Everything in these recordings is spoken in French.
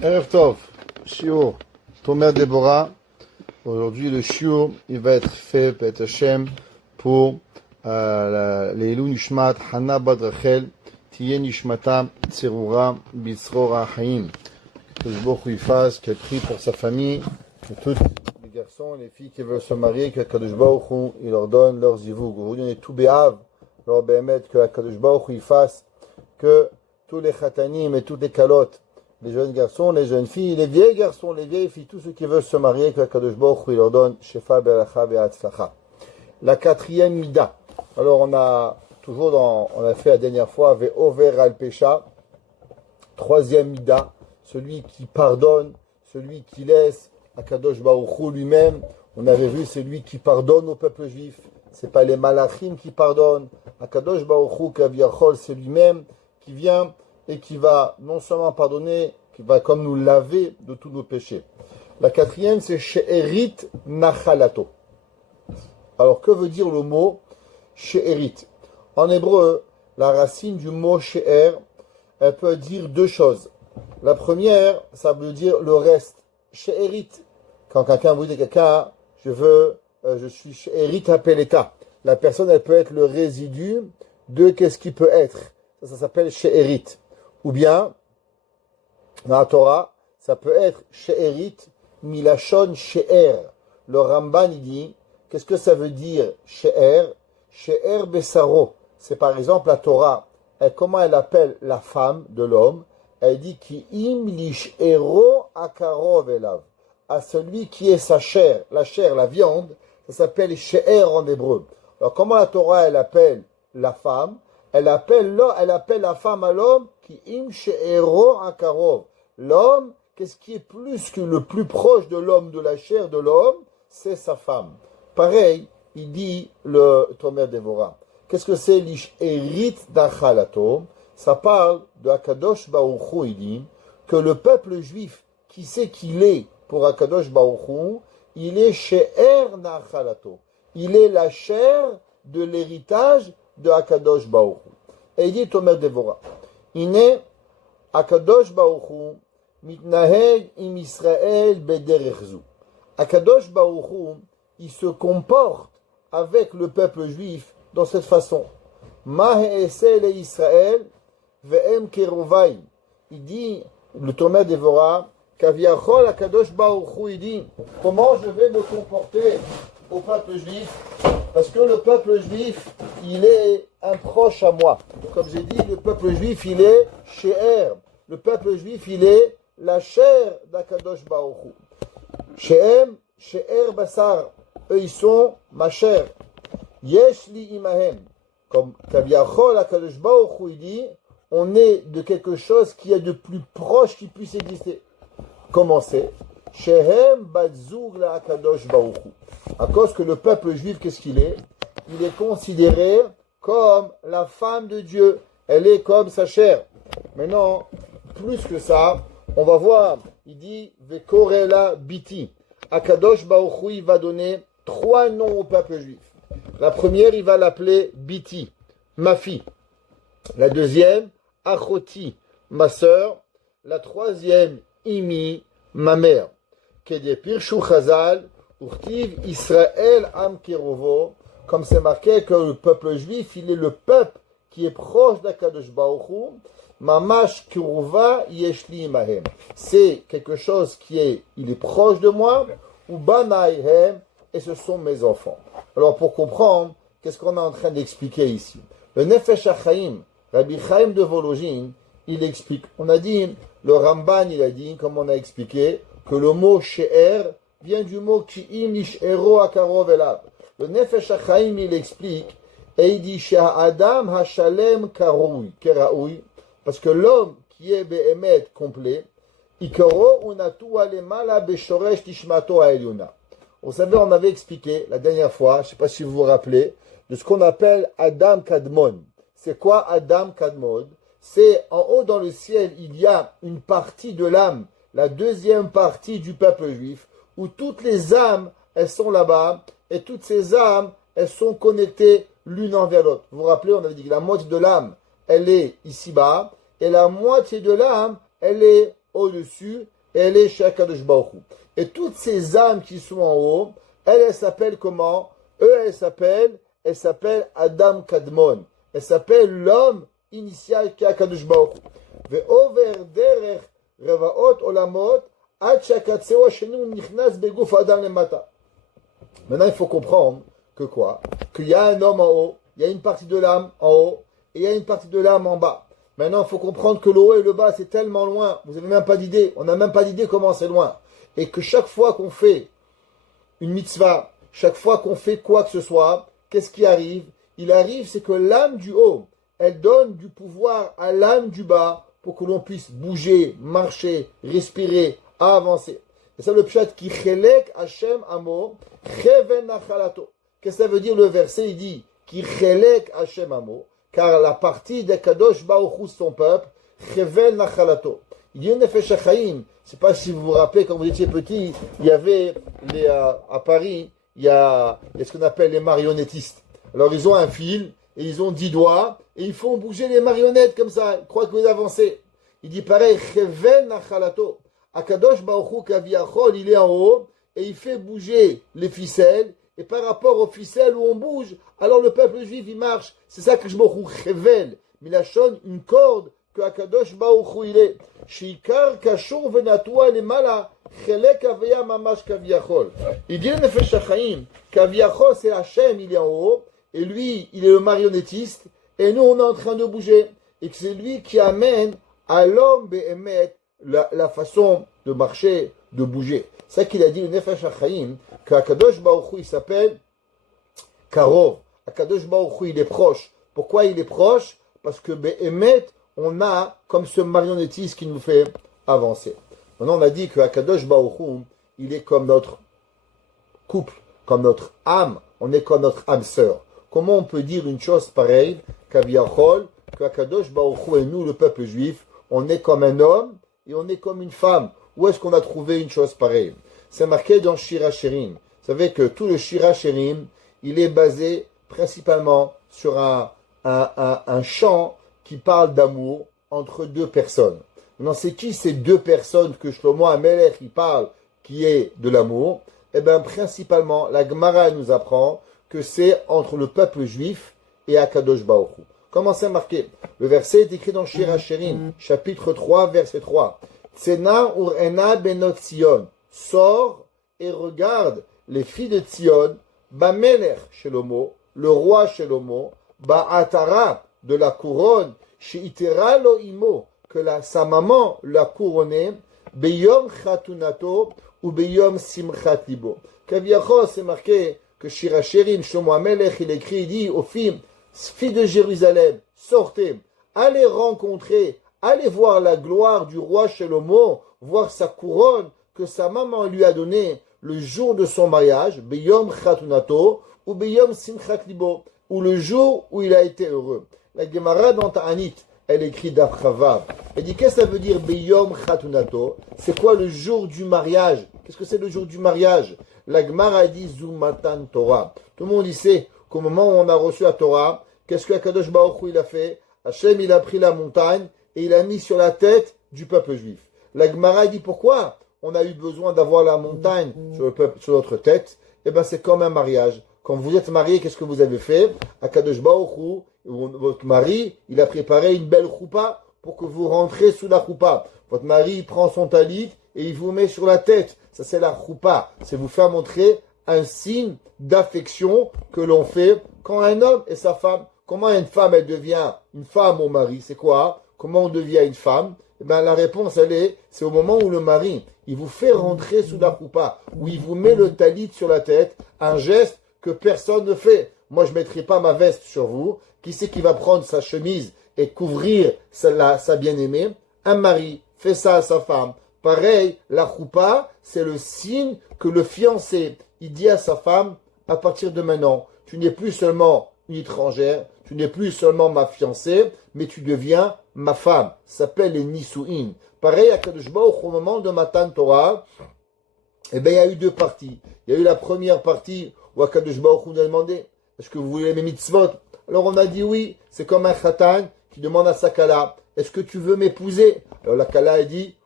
Erev Tov, Shiur, Tomer Deborah. Aujourd'hui, le Shiur, il va être fait, Pet Hashem, pour les Elou Nishmat, Hana Bad Rachel, Tiye Nishmata, Tserura, Bitzrora Haim. Que le Bokh lui fasse, qu'elle prie pour sa famille, que tous les garçons et les filles qui veulent se marier, que Kadosh Baruch Hu, il leur donne leurs zivoug. Aujourd'hui, on est tout béhav, leur béhémet, que Kadosh Baruch Hu, il fasse, que tous les khatanim et toutes les calottes, les jeunes garçons, les jeunes filles, les vieilles garçons, les vieilles filles, tous ceux qui veulent se marier, que Kadosh Baruch Hu, il leur donne Shefa Beracha Ve'atzlacha. La quatrième mida. Alors, on a fait la dernière fois, Ve'over al Pesha. Troisième mida, celui qui pardonne, celui qui laisse, Akadosh Baruch Hu lui-même. On avait vu celui qui pardonne au peuple juif. C'est pas les malachim qui pardonnent. Akadosh Baruch Hu, Kaviachol, c'est lui-même qui vient et qui va non seulement pardonner, qui va comme nous laver de tous nos péchés. La quatrième, c'est She'erit Nachalato. Alors, que veut dire le mot She'erit? En hébreu, la racine du mot She'er, elle peut dire deux choses. La première, ça veut dire le reste. She'erit. Quand quelqu'un vous dit quelqu'un, je suis She'erit Apeleta. La personne, elle peut être le résidu de qu'est-ce qui peut être. Ça s'appelle She'erit. Ou bien, dans la Torah, ça peut être She'erit Milachon She'er. Le Ramban, il dit, qu'est-ce que ça veut dire She'er? She'er Besaro. C'est par exemple la Torah. Comment elle appelle la femme de l'homme? Elle dit ki im lish'ero akarov elav. À celui qui est sa chair, la viande, ça s'appelle she'er en hébreu. Alors comment la Torah elle appelle la femme? Elle appelle la femme à l'homme qui im she'ero akarov. L'homme, qu'est-ce qui est plus que le plus proche de l'homme, de la chair de l'homme? C'est sa femme. Pareil, il dit le Tomer Devorah. Qu'est-ce que c'est l'ish'erit d'achalato? Ça parle de Akadosh Baruch Hu, il dit que le peuple juif qui sait qu'il est pour Akadosh Baruch Hu, il est she'er nachalato. Il est la chair de l'héritage de Akadosh Baruch Hu. Et il dit Tomer Devorah, il est Akadosh Baruch Hu mitnaheg im Israël bederechzu. Akadosh Baruch Hu, il se comporte avec le peuple juif dans cette façon. Ma he'esel Israël ve'em kerovai. Il dit, le Tomer Devorah, Kaviachol Akadosh Baruch Hu, il dit, comment je vais me comporter au peuple juif? Parce que le peuple juif, il est un proche à moi. Comme j'ai dit, le peuple juif, il est she'er. Le peuple juif, il est la chair d'Akadosh Baruch Hu. She'em, she'er basar. Eux, ils sont ma chair. Yesh li imahem. Comme Kaviachol Akadosh Baruch Hu, il dit, on est de quelque chose qui est de plus proche qui puisse exister. Comment c'est? Shehem batzug la Akadosh Baruch Hu. À cause que le peuple juif, qu'est-ce qu'il est? Il est considéré comme la femme de Dieu. Elle est comme sa chair. Maintenant, plus que ça, on va voir. Il dit Vekorela biti. Akadosh Baruch Hu, il va donner 3 noms au peuple juif. La première, il va l'appeler biti, ma fille. La deuxième, Achoti, ma sœur. La troisième, Imi, ma mère. Kedepirshu Chazal, Urtiv Israël Am Kerovo. Comme c'est marqué que le peuple juif, il est le peuple qui est proche d'Akadosh Baruch Hu. Mamash Keruva Yeshli Mahem. C'est quelque chose il est proche de moi. Ou Banaihem, et ce sont mes enfants. Alors pour comprendre, qu'est-ce qu'on est en train d'expliquer ici? Le Nefesh HaChaim, Rabbi Chaim de Volojine, il explique. On a dit, le Ramban, il a dit, comme on a expliqué, que le mot she'er vient du mot ki'im ish'ero akarov elav. Le Nefesh HaChaim, il explique, et il dit she'ha'adam ha'shalem keraoui, parce que l'homme qui est be'emet complet, ikaro unatu alemala beshoresh tishmato ha'elyona. Vous savez, on avait expliqué la dernière fois, je ne sais pas si vous vous rappelez, de ce qu'on appelle Adam Kadmon. C'est quoi Adam Kadmon? C'est en haut dans le ciel, il y a une partie de l'âme, la deuxième partie du peuple juif, où toutes les âmes, elles sont là-bas, et toutes ces âmes, elles sont connectées l'une envers l'autre. Vous vous rappelez, on avait dit que la moitié de l'âme, elle est ici-bas, et la moitié de l'âme, elle est au-dessus, elle est chez Akadosh Baruch Hu. Et toutes ces âmes qui sont en haut, elles s'appellent comment? Elles s'appellent Adam Kadmon. Elles s'appellent l'homme initial qui est Akadosh Baruch Hu. Ve'over derech revaot olamot ad shakatseo shenu nichnas beguf Adam lemata. Maintenant, il faut comprendre que quoi? Qu'il y a un homme en haut, il y a une partie de l'âme en haut, et il y a une partie de l'âme en bas. Maintenant, il faut comprendre que le haut et le bas, c'est tellement loin, vous n'avez même pas d'idée, on n'a même pas d'idée comment c'est loin. Et que chaque fois qu'on fait une mitzvah, chaque fois qu'on fait quoi que ce soit, qu'est-ce qui arrive? Il arrive, c'est que l'âme du haut, elle donne du pouvoir à l'âme du bas pour que l'on puisse bouger, marcher, respirer, avancer. Et ça, le pshat qui chelek Hashem amo, cheven nachalato. Qu'est-ce que ça veut dire le verset? Il dit qui chelek Hashem amo, car la partie de Kadosh Baruch Hu, son peuple, cheven nachalato. Il dit Nefesh HaChaim. Je ne sais pas si vous vous rappelez, quand vous étiez petit, il y avait à Paris, il y a ce qu'on appelle les marionnettistes. Alors ils ont un fil, et ils ont 10 doigts, et ils font bouger les marionnettes comme ça. Ils croient que vous avancez. Il dit pareil, cheven nachalato. Akadosh Baruch Hu Kaviachol, il est en haut, et il fait bouger les ficelles, et par rapport aux ficelles où on bouge, alors le peuple juif, il marche. C'est ça que je me chevel. Milachon, une corde, que Akadosh Baruch Hu il est. Shikar kashur venatua le mala chelek aveya mamash kaviachol. Il dit Nefesh HaChaim, Kaviachol c'est Hachem, il est en haut, et lui, il est le marionnettiste, et nous, on est en train de bouger. Et que c'est lui qui amène à l'homme behemet la façon de marcher, de bouger. C'est ça qu'il a dit le Nefesh HaChaim, qu'Akadosh Baruch Hu, il s'appelle Karov. Akadosh Baruch Hu, il est proche. Pourquoi il est proche? Parce que behemet, on a comme ce marionnettiste qui nous fait avancer. Maintenant, on a dit que Akadosh Baruch Hu, il est comme notre couple, comme notre âme. On est comme notre âme sœur. Comment on peut dire une chose pareille, qu'Aviachol, qu'Akadosh Baruch Hu et nous, le peuple juif, on est comme un homme et on est comme une femme? Où est-ce qu'on a trouvé une chose pareille? C'est marqué dans Shir HaShirim. Vous savez que tout le Shir HaShirim, il est basé principalement sur un chant qui parle d'amour entre deux personnes. Maintenant, c'est qui ces deux personnes que Shlomo HaMelech il parle qui est de l'amour? Eh bien, principalement, la Gemara nous apprend que c'est entre le peuple juif et Akadosh Baruch Hu. Comment c'est marqué? Le verset est écrit dans Shir HaShirim, chapitre 3, verset 3. Tsena ur'ena benot Tzion. Sors et regarde les filles de Tzion, Bamelech Shelomo, le roi Shelomo, Ba'atara, de la couronne, Sheitera lo imo, que sa maman l'a couronné, Beyom chatunato ou Beyom simchat libo. Kaviachos, c'est marqué que Shir HaShirim, Shlomo HaMelech, il écrit, il dit aux filles de Jérusalem, sortez, allez rencontrer, allez voir la gloire du roi Shlomo, voir sa couronne que sa maman lui a donnée le jour de son mariage, Beyom chatunato ou Beyom simchat libo, ou le jour où il a été heureux. La Gemara dans Ta'anit, elle écrit d'Afrava. Elle dit, qu'est-ce que ça veut dire Beyom Chatunato? C'est quoi le jour du mariage? Qu'est-ce que c'est le jour du mariage? La Gemara dit Zumatan Torah. Tout le monde sait qu'au moment où on a reçu la Torah, qu'est-ce que Akadosh Baruch Hu il a fait? Hachem il a pris la montagne et il a mis sur la tête du peuple juif. La Gemara dit pourquoi on a eu besoin d'avoir la montagne sur notre tête? Eh bien c'est comme un mariage. Quand vous êtes marié, qu'est-ce que vous avez fait? Akadosh Baruch Hu, votre mari, il a préparé une belle choupa pour que vous rentrez sous la choupa. Votre mari, il prend son talit et il vous met sur la tête. Ça, c'est la choupa. C'est vous faire montrer un signe d'affection que l'on fait quand un homme et sa femme. Comment une femme, elle devient une femme au mari? C'est quoi? Comment on devient une femme? Eh bien, la réponse, c'est au moment où le mari, il vous fait rentrer sous la choupa, où il vous met le talit sur la tête, un geste que personne ne fait. Moi, je ne mettrai pas ma veste sur vous. Qui c'est qui va prendre sa chemise et couvrir sa bien-aimée? Un mari fait ça à sa femme. Pareil, la choupa, c'est le signe que le fiancé, il dit à sa femme, à partir de maintenant, tu n'es plus seulement une étrangère, tu n'es plus seulement ma fiancée, mais tu deviens ma femme. Ça s'appelle les Nisu'in. Pareil, à Kadosh Baruch Hu, au moment de Matan Torah, eh bien, il y a eu deux parties. Il y a eu la première partie où Akadosh Baruch Hu nous a demandé, est-ce que vous voulez mes mitzvot? Alors on a dit oui, c'est comme un khatan qui demande à sa kala, est-ce que tu veux m'épouser? Alors la kala a dit,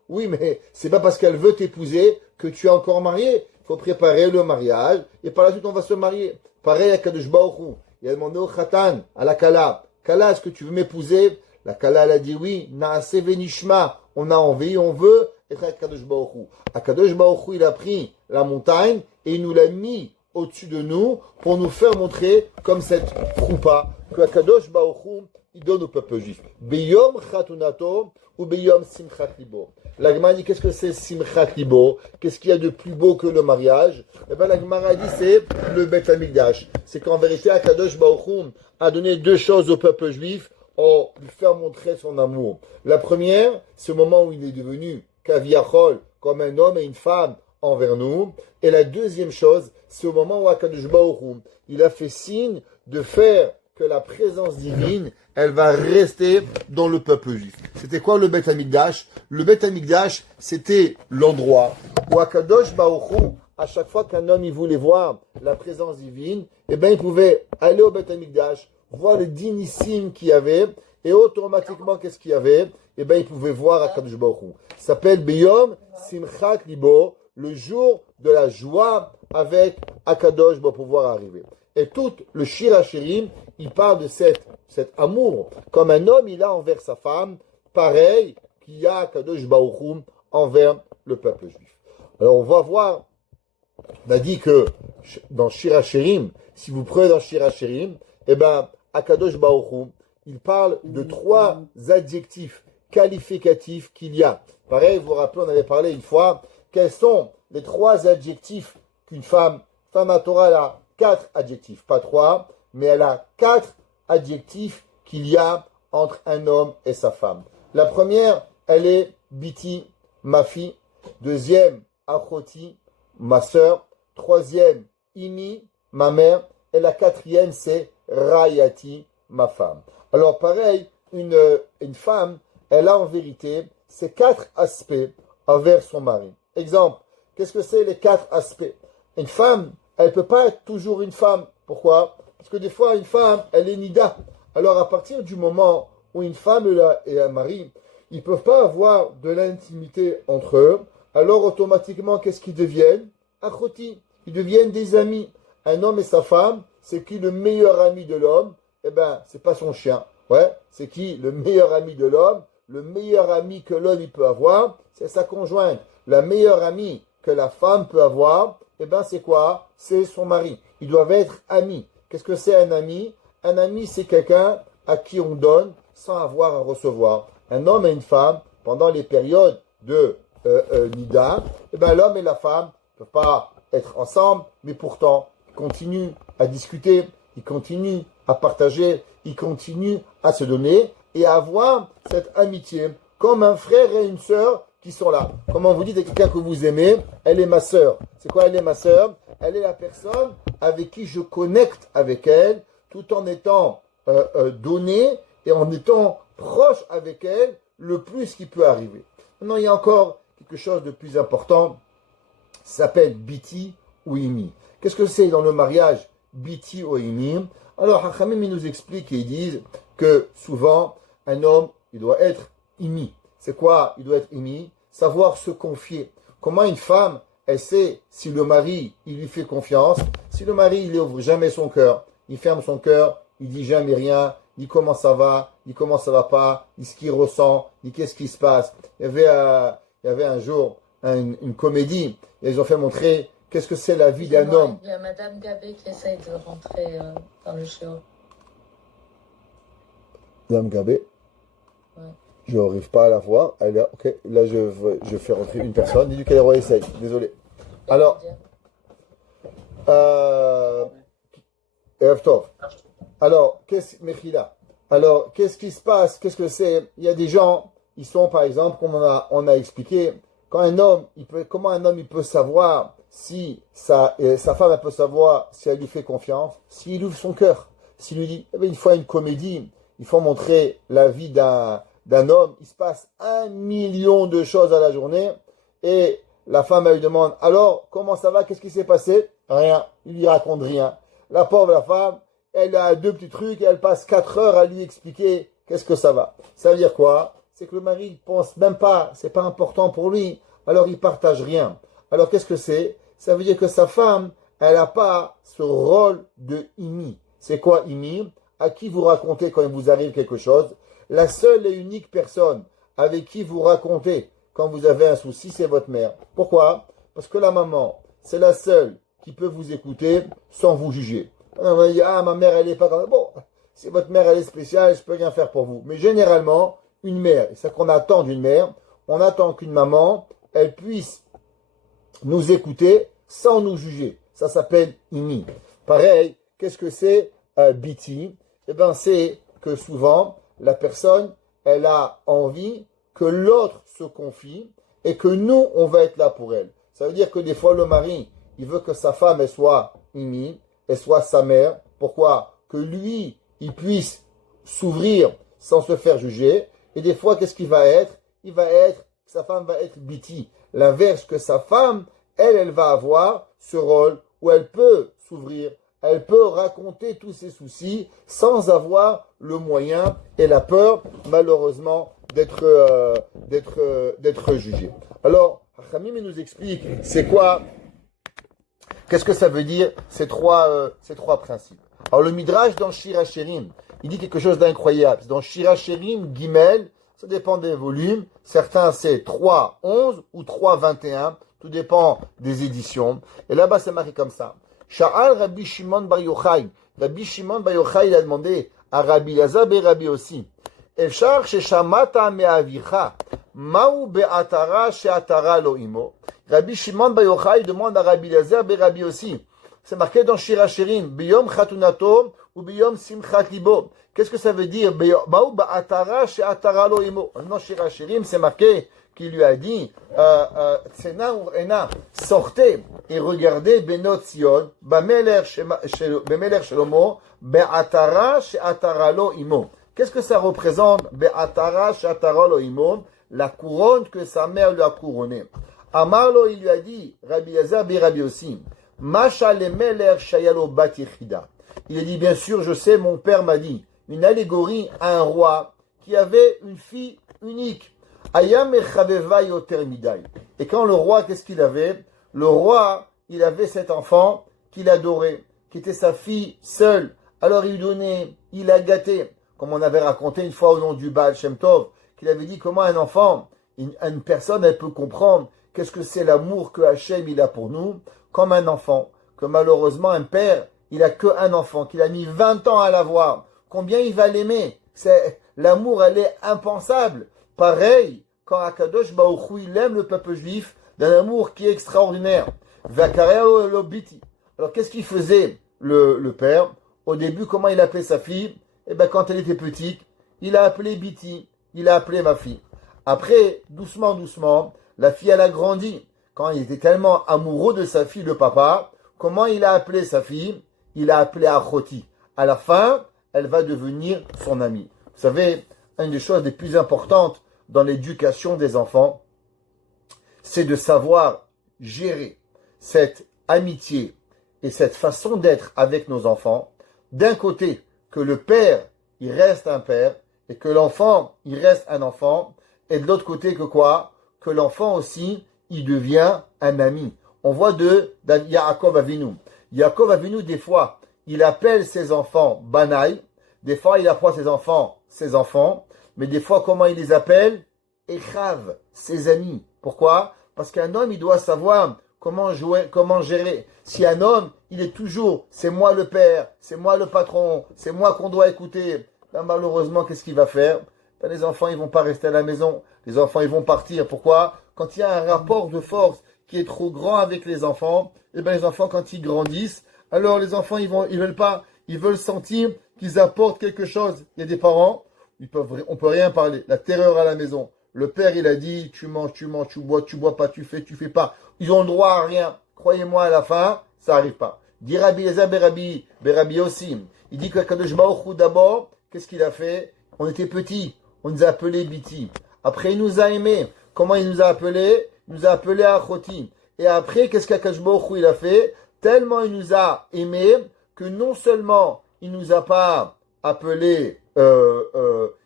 Oui, mais c'est pas parce qu'elle veut t'épouser que tu es encore marié. Il faut préparer le mariage et par la suite on va se marier. Pareil à Kadosh Baruch Hu. Il a demandé au Khatan, à la Kala, Kala, est-ce que tu veux m'épouser? La Kala, elle a dit oui. Naase venishma. On a envie, on veut être avec Kadosh Baruch Hu. Kadosh Baruch Hu, il a pris la montagne et il nous l'a mis au-dessus de nous pour nous faire montrer comme cette choupa que Kadosh Baruch Hu, il donne au peuple juif. Beyom chatunato ou beyom simchat libo. La Gemara dit qu'est-ce que c'est simchat libo? Qu'est-ce qu'il y a de plus beau que le mariage? Eh bien la Gemara dit c'est le Beth Hamikdash. C'est qu'en vérité Kadosh Baruch Hu a donné deux choses au peuple juif pour lui faire montrer son amour. La première, c'est au moment où il est devenu kaviachol, comme un homme et une femme envers nous. Et la deuxième chose, c'est au moment où Akadosh Baruch Hu, il a fait signe de faire que la présence divine, elle va rester dans le peuple juif. C'était quoi le Beth Hamikdash? Le Beth Hamikdash, c'était l'endroit où Akadosh Baruch Hu, à chaque fois qu'un homme il voulait voir la présence divine, eh bien il pouvait aller au Beth Hamikdash, voir les dinissim qu'il y avait, et automatiquement, qu'est-ce qu'il y avait? Eh bien, il pouvait voir Akadosh Baruch Hu. Ça s'appelle Beyom Simchat Libo, le jour de la joie avec Akadosh va pouvoir arriver. Et tout le Shir HaShirim, il parle de cet amour, comme un homme il a envers sa femme, pareil qu'il y a Akadosh Baruch Hu envers le peuple juif. Alors, on va voir, on a dit que dans Shir HaShirim, si vous prenez dans Shir HaShirim, eh bien, Akadosh Baruch Hu, il parle de trois adjectifs qualificatifs qu'il y a. Pareil, vous vous rappelez, on avait parlé une fois, quels sont les trois adjectifs qu'une femme à Torah, elle a quatre adjectifs, pas trois, mais elle a quatre adjectifs qu'il y a entre un homme et sa femme. La première, elle est Biti, ma fille. Deuxième, Achoti, ma sœur. Troisième, Imi, ma mère. Et la quatrième, c'est Rayati, ma femme. Alors pareil, une femme, elle a en vérité ces quatre aspects envers son mari. Exemple, qu'est-ce que c'est les quatre aspects? Une femme, elle ne peut pas être toujours une femme. Pourquoi? Parce que des fois, une femme, elle est nida. Alors à partir du moment où une femme et un mari, ils ne peuvent pas avoir de l'intimité entre eux, alors automatiquement, qu'est-ce qu'ils deviennent? Achoti. Ils deviennent des amis. Un homme et sa femme, c'est qui le meilleur ami de l'homme? Eh bien, c'est pas son chien. Ouais, c'est qui le meilleur ami de l'homme? Le meilleur ami que l'homme il peut avoir, c'est sa conjointe. La meilleure amie que la femme peut avoir, eh bien, c'est quoi? C'est son mari. Ils doivent être amis. Qu'est-ce que c'est un ami? Un ami, c'est quelqu'un à qui on donne sans avoir à recevoir. Un homme et une femme, pendant les périodes de Nida, eh bien, l'homme et la femme ne peuvent pas être ensemble, mais pourtant, ils continuent à discuter, ils continuent à partager, ils continuent à se donner et à avoir cette amitié comme un frère et une sœur qui sont là. Comment vous dites à quelqu'un que vous aimez, elle est ma sœur. C'est quoi elle est ma sœur? Elle est la personne avec qui je connecte avec elle tout en étant donné et en étant proche avec elle le plus qui peut arriver. Maintenant, il y a encore quelque chose de plus important, ça s'appelle Biti ou Imi. Qu'est-ce que c'est dans le mariage Biti ou Imi? Alors, Hachamim nous explique et ils disent que souvent, un homme, il doit être Imi. C'est quoi? Il doit être Imi, savoir se confier. Comment une femme, elle sait si le mari, il lui fait confiance, si le mari, il n'ouvre jamais son cœur, il ferme son cœur, il dit jamais rien, ni comment ça va, ni comment ça va pas, ni ce qu'il ressent, ni qu'est-ce qui se passe. Il y avait un jour une comédie, et ils ont fait montrer qu'est-ce que c'est la vie d'un homme. Il y a Madame Gabé qui essaye de rentrer dans le show. Madame Gabé, Ouais. je n'arrive pas à la voir. Elle est, ok, là je fais rentrer une personne. Dis-lui qu'elle essaye. Désolé. Alors, Erev Tov. Alors, qu'est-ce qui se passe? Qu'est-ce que c'est? Il y a des gens, ils sont par exemple, comme on a expliqué, comment un homme il peut savoir si sa femme elle peut savoir si elle lui fait confiance, s'il ouvre son cœur, s'il lui dit, il faut une comédie, il faut montrer la vie d'un homme, il se passe 1 million de choses à la journée, et la femme elle lui demande, alors comment ça va, qu'est-ce qui s'est passé? Rien, il lui raconte rien. La pauvre femme, elle a 2 petits trucs et elle passe 4 heures à lui expliquer qu'est-ce que ça va. Ça veut dire quoi? c'est que le mari ne pense même pas, c'est pas important pour lui, alors il partage rien. Alors qu'est-ce que c'est? Ça veut dire que sa femme, elle n'a pas ce rôle de imi. C'est quoi imi? À qui vous racontez quand il vous arrive quelque chose? La seule et unique personne avec qui vous racontez quand vous avez un souci, c'est votre mère. Pourquoi? Parce que la maman, c'est la seule qui peut vous écouter sans vous juger. On va dire, ah, ma mère, elle n'est pas comme ça. Bon, si votre mère, elle est spéciale, je peux rien faire pour vous. Mais généralement, une mère, c'est ça qu'on attend d'une mère, on attend qu'une maman, elle puisse nous écouter sans nous juger. Ça s'appelle imi. Pareil, qu'est-ce que c'est biti? Eh bien, c'est que souvent, la personne, elle a envie que l'autre se confie et que nous, on va être là pour elle. Ça veut dire que des fois, le mari, il veut que sa femme, elle soit imi, elle soit sa mère. Pourquoi? Que lui, il puisse s'ouvrir sans se faire juger. Et des fois, qu'est-ce qu'il va être? Sa femme va être biti. L'inverse, que sa femme, elle va avoir ce rôle où elle peut s'ouvrir, elle peut raconter tous ses soucis sans avoir le moyen et la peur, malheureusement, d'être jugée. Alors, Hachamim nous explique, c'est quoi? Qu'est-ce que ça veut dire, ces trois principes? Alors, le Midrash dans Shir HaShirim, il dit quelque chose d'incroyable. Dans Shir HaShirim, Gimel, ça dépend des volumes. Certains, c'est 3.11 ou 3.21. Tout dépend des éditions. Et là-bas, c'est marqué comme ça. Sha'al Rabbi Shimon Bar Yochai. Rabbi Shimon Bar Yochai, il a demandé à Rabbi Lazar et Rabbi aussi. Efshar sheshamata me'avicha. Ma'u be'atara she'atara lo imo. Rabbi Shimon Bar Yochai demande à Rabbi Lazar et Rabbi aussi. C'est marqué dans Shir HaShirim. Biyom chatunato ou biyom simchat libo. Qu'est-ce que ça veut dire? Ma'u be'atara she'atara lo imo. Dans Shir HaShirim, c'est marqué qui lui a dit, Tsena ou Ena, sortez et regardez Benot Sion, Bemeler Shelomo, Be'atara She'atara lo imo. Qu'est-ce que ça représente? Be'atara She'atara lo imo, la couronne que sa mère lui a couronnée. Amarlo, il lui a dit, Rabbi Lazar bi Rabbi aussi, Masha le Meler Shayalo bat Yechida. Il a dit, bien sûr, je sais, mon père m'a dit, une allégorie à un roi qui avait une fille unique. Et quand le roi, qu'est-ce qu'il avait? Le roi, il avait cet enfant qu'il adorait, qui était sa fille seule. Alors il lui donnait, il l'a gâté. Comme on avait raconté une fois au nom du Baal Shem Tov, qu'il avait dit comment un enfant, une personne, elle peut comprendre qu'est-ce que c'est l'amour que Hachem il a pour nous, comme un enfant. Que malheureusement, un père, il a que un enfant, qu'il a mis 20 ans à l'avoir. Combien il va l'aimer? L'amour, elle est impensable. Pareil, quand Akadosh Baruch Hu, il aime le peuple juif d'un amour qui est extraordinaire. Alors qu'est-ce qu'il faisait le père? Au début, comment il appelait sa fille? Eh bien, quand elle était petite, il a appelé Biti, il a appelé ma fille. Après, doucement, doucement, la fille, elle a grandi. Quand il était tellement amoureux de sa fille, le papa, comment il a appelé sa fille? Il a appelé Achoti. À la fin, elle va devenir son amie. Vous savez, une des choses les plus importantes dans l'éducation des enfants, c'est de savoir gérer cette amitié et cette façon d'être avec nos enfants. D'un côté, que le père, il reste un père, et que l'enfant, il reste un enfant, et de l'autre côté, que quoi? Que l'enfant aussi, il devient un ami. On voit de Yaakov Avinu. Yaakov Avinu, des fois, il appelle ses enfants Banaï, des fois, il appelle ses enfants, mais des fois, comment il les appelle? Echav, ses amis. Pourquoi? Parce qu'un homme, il doit savoir comment gérer. Si un homme, il est toujours, c'est moi le père, c'est moi le patron, c'est moi qu'on doit écouter, ben malheureusement, qu'est-ce qu'il va faire? Ben les enfants, ils vont pas rester à la maison. Les enfants, ils vont partir. Pourquoi? Quand il y a un rapport de force qui est trop grand avec les enfants, et ben les enfants, quand ils grandissent, alors les enfants, ils veulent pas, ils veulent sentir qu'ils apportent quelque chose. Il y a des parents, on peut rien parler. La terreur à la maison. Le père, il a dit, tu manges, tu bois pas, tu fais pas. Ils ont le droit à rien. Croyez-moi, à la fin, ça arrive pas. Dit Rabbi Elazar Berabi aussi. Il dit que Kadosh Baruch Hu, d'abord, qu'est-ce qu'il a fait? On était petits. On nous a appelés Biti. Après, il nous a aimés. Comment il nous a appelés? Il nous a appelés Achoti. Et après, qu'est-ce qu'Akadosh Baruch Hu, il a fait? Tellement il nous a aimés que non seulement il nous a pas appelés,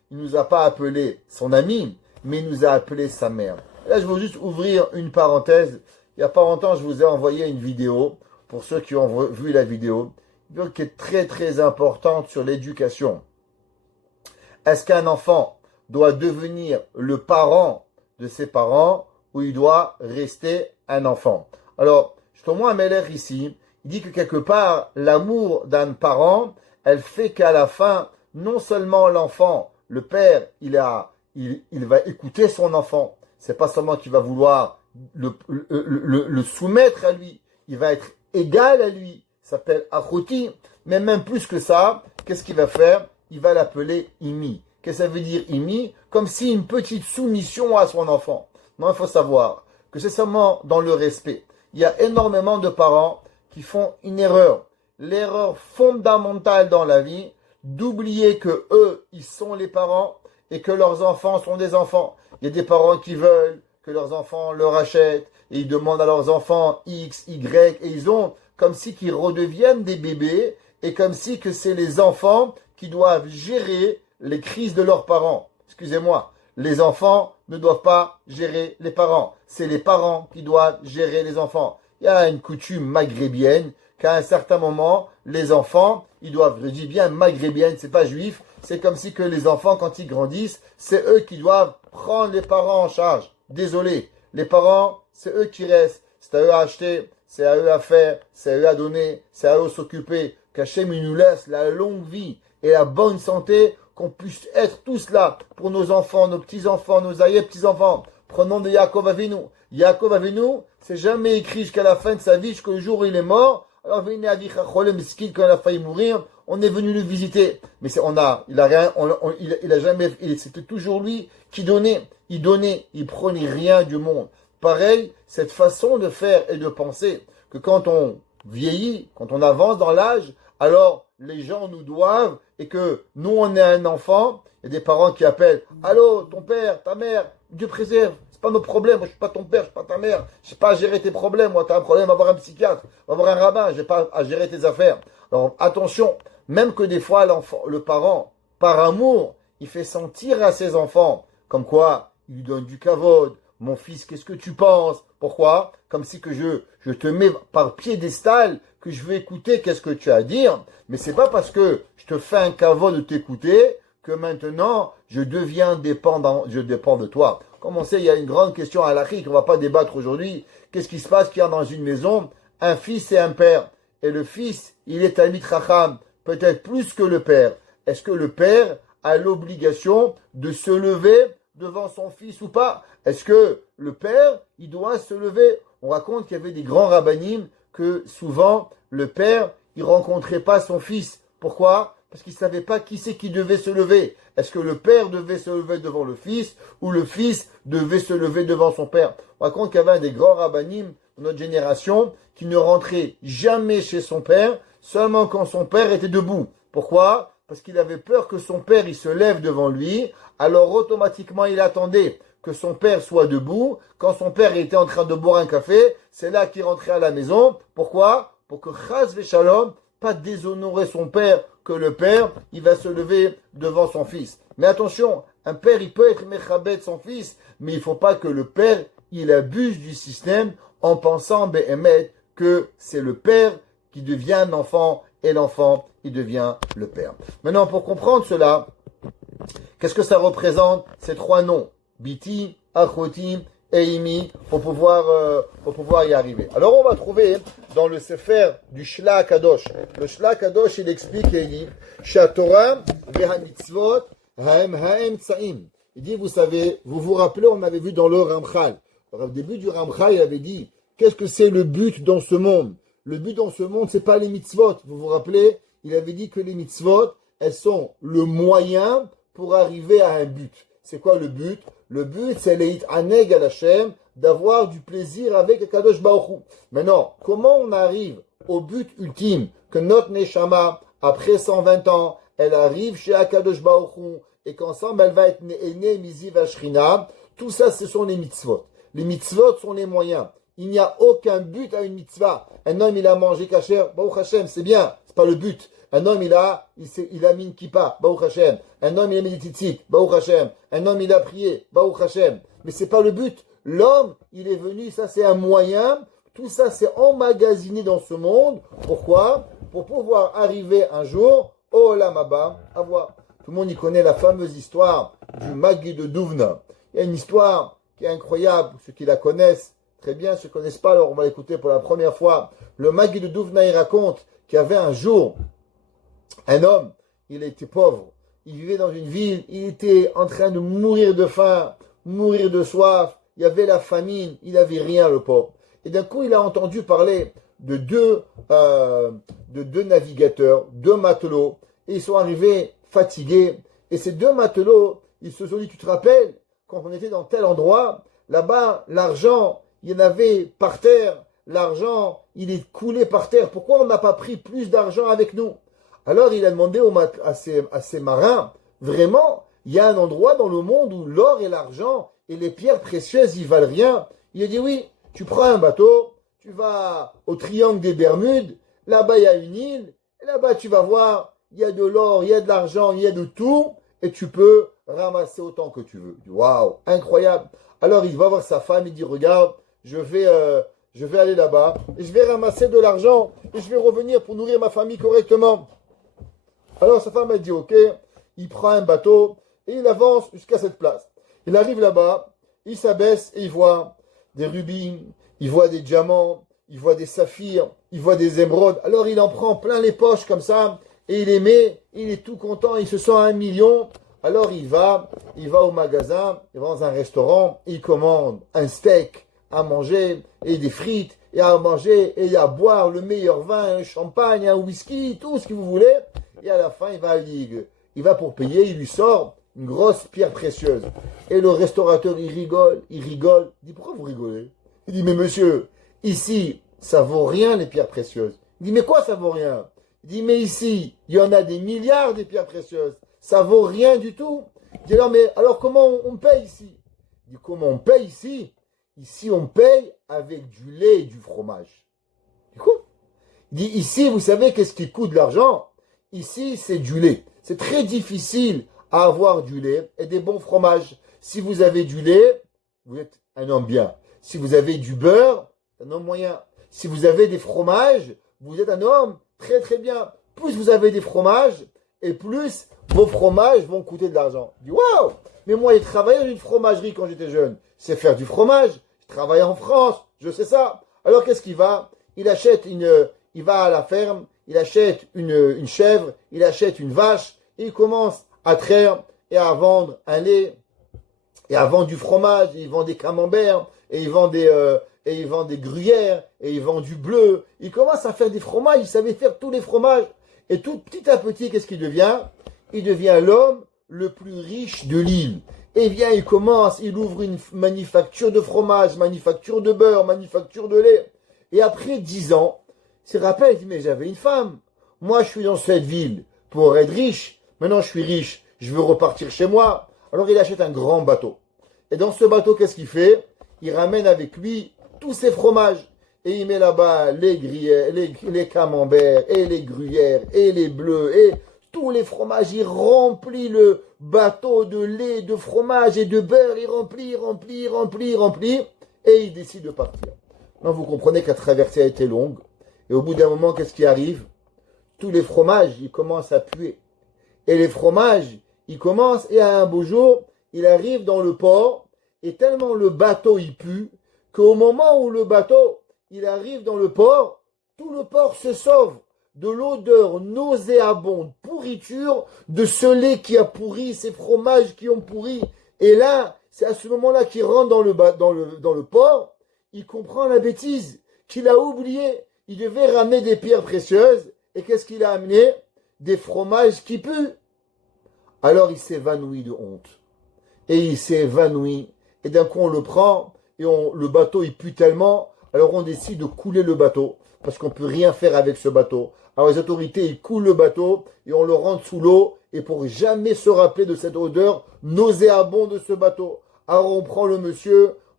il nous a pas appelé son ami, mais il nous a appelé sa mère. Là, je veux juste ouvrir une parenthèse. Il y a pas longtemps, je vous ai envoyé une vidéo, pour ceux qui ont vu la vidéo, qui est très très importante sur l'éducation. Est-ce qu'un enfant doit devenir le parent de ses parents ou il doit rester un enfant? Alors, Shlomo Ameler ici, il dit que quelque part, l'amour d'un parent, elle fait qu'à la fin, non seulement l'enfant, le père, il va écouter son enfant. C'est pas seulement qu'il va vouloir le soumettre à lui, il va être égal à lui. Ça s'appelle Achoti. Mais même plus que ça, qu'est-ce qu'il va faire? Il va l'appeler Imi. Qu'est-ce que ça veut dire Imi? Comme si une petite soumission à son enfant. Non, il faut savoir que c'est seulement dans le respect. Il y a énormément de parents qui font une erreur. L'erreur fondamentale dans la vie, d'oublier que eux, ils sont les parents et que leurs enfants sont des enfants. Il y a des parents qui veulent que leurs enfants leur achètent et ils demandent à leurs enfants X, Y et ils ont comme si qu'ils redeviennent des bébés et comme si que c'est les enfants qui doivent gérer les crises de leurs parents. Excusez-moi, les enfants ne doivent pas gérer les parents. C'est les parents qui doivent gérer les enfants. Il y a une coutume maghrébienne qu'à un certain moment, les enfants, ils doivent, je dis bien maghrébienne, c'est pas juif, c'est comme si que les enfants, quand ils grandissent, c'est eux qui doivent prendre les parents en charge. Désolé, les parents, c'est eux qui restent. C'est à eux à acheter, c'est à eux à faire, c'est à eux à donner, c'est à eux à s'occuper. Qu'Hachem nous laisse la longue vie et la bonne santé, qu'on puisse être tous là pour nos enfants, nos petits-enfants, nos arrière-petits-enfants. Prenons de Yaakov Avinu. Yaakov Avinu, c'est jamais écrit jusqu'à la fin de sa vie, jusqu'au jour où il est mort. Alors, quand il a failli mourir, on est venu le visiter. Mais c'était toujours lui qui donnait. Il prenait rien du monde. Pareil, cette façon de faire et de penser, que quand on vieillit, quand on avance dans l'âge, alors les gens nous doivent, et que nous on est un enfant, il y a des parents qui appellent, allô, ton père, ta mère, Dieu préserve, c'est pas nos problèmes, moi je suis pas ton père, je suis pas ta mère, je sais pas à gérer tes problèmes, moi t'as un problème, va voir un psychiatre, va voir un rabbin, j'ai pas à gérer tes affaires. Alors attention, même que des fois l'enfant, le parent, par amour, il fait sentir à ses enfants, comme quoi, il lui donne du kavod, mon fils, qu'est-ce que tu penses? Pourquoi? Comme si que je te mets par piédestal, que je veux écouter qu'est-ce que tu as à dire, mais c'est pas parce que je te fais un kavod de t'écouter que maintenant je dépends de toi. Comme on sait, il y a une grande question halachique qu'on va pas débattre aujourd'hui. Qu'est-ce qui se passe qu'il y a dans une maison un fils et un père? Et le fils, il est Talmid Chacham, peut-être plus que le père. Est-ce que le père a l'obligation de se lever devant son fils ou pas? Est-ce que le père, il doit se lever? On raconte qu'il y avait des grands rabbinim que souvent, le père, il rencontrait pas son fils. Pourquoi? Parce qu'il savait pas qui c'est qui devait se lever. Est-ce que le père devait se lever devant le fils ou le fils devait se lever devant son père? On raconte qu'il y avait un des grands rabbinim de notre génération qui ne rentrait jamais chez son père, seulement quand son père était debout. Pourquoi? Parce qu'il avait peur que son père, il se lève devant lui, alors automatiquement il attendait que son père soit debout. Quand son père était en train de boire un café, c'est là qu'il rentrait à la maison. Pourquoi? Pour que Chas Veshalom, pas déshonorer son père, que le père, il va se lever devant son fils. Mais attention, un père, il peut être mechabed son fils, mais il faut pas que le père, il abuse du système en pensant, Behemet, que c'est le père qui devient un enfant et l'enfant, il devient le père. Maintenant, pour comprendre cela, qu'est-ce que ça représente, ces trois noms? Biti, Achoti et Imi, pour pouvoir y arriver. Alors on va trouver dans le Sefer du Shla Kadosh. Le Shla Kadosh, il explique et il dit Shatorah ve'hamitzvot ha'em tsa'im. Il dit, vous savez, vous vous rappelez, on avait vu dans le Ramchal. Au début du Ramchal, il avait dit, qu'est-ce que c'est le but dans ce monde? Le but dans ce monde, c'est pas les mitzvot. Vous vous rappelez? Il avait dit que les mitzvot, elles sont le moyen pour arriver à un but. C'est quoi le but? Le but, c'est l'eit aneg al Hashem, d'avoir du plaisir avec Kadosh Baruch Hu. Maintenant, comment on arrive au but ultime que notre Neshama, après 120 ans, elle arrive chez Akadosh Baruch Hu, et qu'ensemble, elle va être née Mizi Vashrina. Tout ça, ce sont les mitzvot. Les mitzvot sont les moyens. Il n'y a aucun but à une mitzvah. Un homme, il a mangé kasher, Baruch Hashem, c'est bien, C'est pas le but. Un homme, il a mis une kippa, Baruch Hashem. Un homme, il a mis des tzitzit, Baruch Hashem. Un homme, il a prié, Baruch Hashem. Mais c'est pas le but. L'homme, il est venu, ça c'est un moyen. Tout ça, c'est emmagasiné dans ce monde. Pourquoi? Pour pouvoir arriver un jour au Olam Haba, à voir. Tout le monde y connaît la fameuse histoire du Magui de Douvna. Il y a une histoire qui est incroyable. Ceux qui la connaissent, très bien. Ceux qui ne connaissent pas, alors on va l'écouter pour la première fois. Le Magui de Douvna, il raconte qu'il y avait un jour un homme, il était pauvre. Il vivait dans une ville. Il était en train de mourir de faim, mourir de soif. Il y avait la famine. Il n'avait rien, le pauvre. Et d'un coup, il a entendu parler de deux navigateurs, deux matelots. Et ils sont arrivés fatigués. Et ces deux matelots, ils se sont dit, tu te rappelles, quand on était dans tel endroit, là-bas, l'argent, il y en avait par terre. L'argent, il est coulé par terre. Pourquoi on n'a pas pris plus d'argent avec nous? Alors, il a demandé à ces marins, vraiment, il y a un endroit dans le monde où l'or et l'argent et les pierres précieuses, ils valent rien. Il a dit, oui, tu prends un bateau, tu vas au triangle des Bermudes, là-bas, il y a une île, et là-bas, tu vas voir, il y a de l'or, il y a de l'argent, il y a de tout, et tu peux ramasser autant que tu veux. Waouh, incroyable. Alors, il va voir sa femme, il dit, regarde, je vais aller là-bas, et je vais ramasser de l'argent, et je vais revenir pour nourrir ma famille correctement. Alors, sa femme a dit, ok, il prend un bateau, et il avance jusqu'à cette place. Il arrive là-bas, il s'abaisse, et il voit des rubis, il voit des diamants, il voit des saphirs, il voit des émeraudes. Alors, il en prend plein les poches comme ça, et il les met, il est tout content, il se sent à 1 million. Alors, il va au magasin, il va dans un restaurant, il commande un steak à manger, et des frites, et à manger, et à boire le meilleur vin, un champagne, un whisky, tout ce que vous voulez. Et à la fin, il va pour payer, il lui sort une grosse pierre précieuse. Et le restaurateur, il rigole. Il dit, pourquoi vous rigolez? Il dit, mais monsieur, ici, ça vaut rien les pierres précieuses. Il dit, mais quoi ça vaut rien? Il dit, mais ici, il y en a des milliards de pierres précieuses. Ça vaut rien du tout. Il dit, alors comment on paye ici? Il dit, comment on paye ici? Ici, on paye avec du lait et du fromage. Du coup, il dit, ici, vous savez qu'est-ce qui coûte de l'argent? Ici, c'est du lait. C'est très difficile à avoir du lait et des bons fromages. Si vous avez du lait, vous êtes un homme bien. Si vous avez du beurre, un homme moyen. Si vous avez des fromages, vous êtes un homme très très bien. Plus vous avez des fromages, et plus vos fromages vont coûter de l'argent. Je dis, waouh! Mais moi, j'ai travaillé dans une fromagerie quand j'étais jeune. C'est faire du fromage. Je travaille en France. Je sais ça. Alors, qu'est-ce qu'il va? Il va à la ferme. Il achète une chèvre, il achète une vache, et il commence à traire et à vendre un lait, et à vendre du fromage, et il vend des camemberts, et il vend des gruyères, et il vend du bleu. Il commence à faire des fromages, il savait faire tous les fromages. Et tout petit à petit, qu'est-ce qu'il devient? Il devient l'homme le plus riche de l'île. Et bien, il ouvre une manufacture de fromage, manufacture de beurre, manufacture de lait. Et après 10 ans, il se rappelle, il dit, mais j'avais une femme. Moi, je suis dans cette ville pour être riche. Maintenant, je suis riche. Je veux repartir chez moi. Alors, il achète un grand bateau. Et dans ce bateau, qu'est-ce qu'il fait? Il ramène avec lui tous ses fromages. Et il met là-bas les gruyères, les camemberts, et les gruyères, et les bleus, et tous les fromages. Il remplit le bateau de lait, de fromage et de beurre. Il remplit. Et il décide de partir. Donc, vous comprenez que la traversée a été longue. Et au bout d'un moment, qu'est-ce qui arrive? Tous les fromages, ils commencent à puer. Et les fromages, ils commencent, et à un beau jour, il arrive dans le port, et tellement le bateau, il pue, qu'au moment où le bateau, il arrive dans le port, tout le port se sauve de l'odeur nauséabonde, pourriture, de ce lait qui a pourri, ces fromages qui ont pourri. Et là, c'est à ce moment-là qu'il rentre dans le port, il comprend la bêtise, qu'il a oublié. Il devait ramener des pierres précieuses. Et qu'est-ce qu'il a amené? Des fromages qui puent. Alors il s'évanouit de honte. Et il s'est évanoui. Et d'un coup on le prend. Et le bateau il pue tellement. Alors on décide de couler le bateau. Parce qu'on ne peut rien faire avec ce bateau. Alors les autorités ils coulent le bateau. Et on le rentre sous l'eau. Et pour jamais se rappeler de cette odeur nauséabonde de ce bateau. Alors on prend le monsieur.